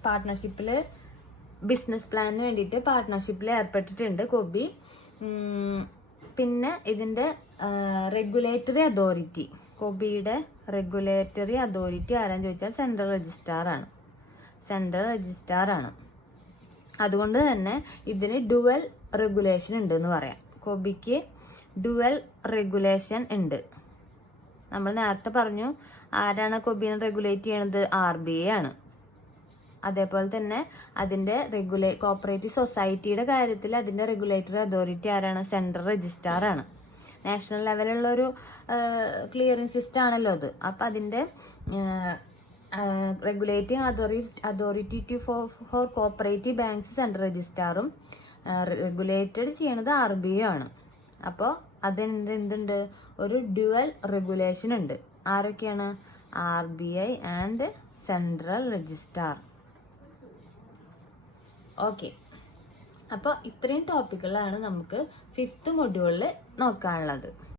പാർട്ട്ണർഷിപ്പിൽ ബിസിനസ് പ്ലാനിന് വേണ്ടിയിട്ട് പാർട്ട്ണർഷിപ്പിൽ ഏർപ്പെട്ടിട്ടുണ്ട് കൊബി. പിന്നെ ഇതിന്റെ റെഗുലേറ്ററി അതോറിറ്റി, കൊബിയുടെ റെഗുലേറ്ററി അതോറിറ്റി ആരാന്ന് ചോദിച്ചാൽ സെൻട്രൽ രജിസ്ട്രാർ ആണ്. അതുകൊണ്ട് തന്നെ ഇതിന് ഡുവൽ റെഗുലേഷൻ ഉണ്ട് എന്ന് പറയാം. കൊബിക്ക് ഡുവൽ റെഗുലേഷൻ ഉണ്ട്. നമ്മൾ നേരത്തെ പറഞ്ഞു ആരാണ് കൊബിനെ റെഗുലേറ്റ് ചെയ്യണത്? RBI ആണ്. അതേപോലെ തന്നെ അതിന്റെ കോപ്പറേറ്റീവ് സൊസൈറ്റിയുടെ കാര്യത്തിൽ അതിന്റെ റെഗുലേറ്ററി അതോറിറ്റി ആരാണ്? സെൻട്രൽ രജിസ്ട്രാർ ആണ്. നാഷണൽ ലെവലുള്ള ഒരു ക്ലിയറിംഗ് സിസ്റ്റം ആണല്ലോ അത്. അപ്പൊ അതിന്റെ regulating authority for cooperative banks central രജിസ്ട്രാറും റെഗുലേറ്റഡ് ചെയ്യണത് RBI ആണ്. അപ്പോൾ എന്തുണ്ട്? ഒരു ഡ്യുവൽ റെഗുലേഷൻ ഉണ്ട്. ആരൊക്കെയാണ്? RBI and central registrar. Okay, അപ്പോൾ ഇത്രയും ടോപ്പിക്കുകളാണ് നമുക്ക് 5th മൊഡ്യൂളിൽ നോക്കാനുള്ളത്.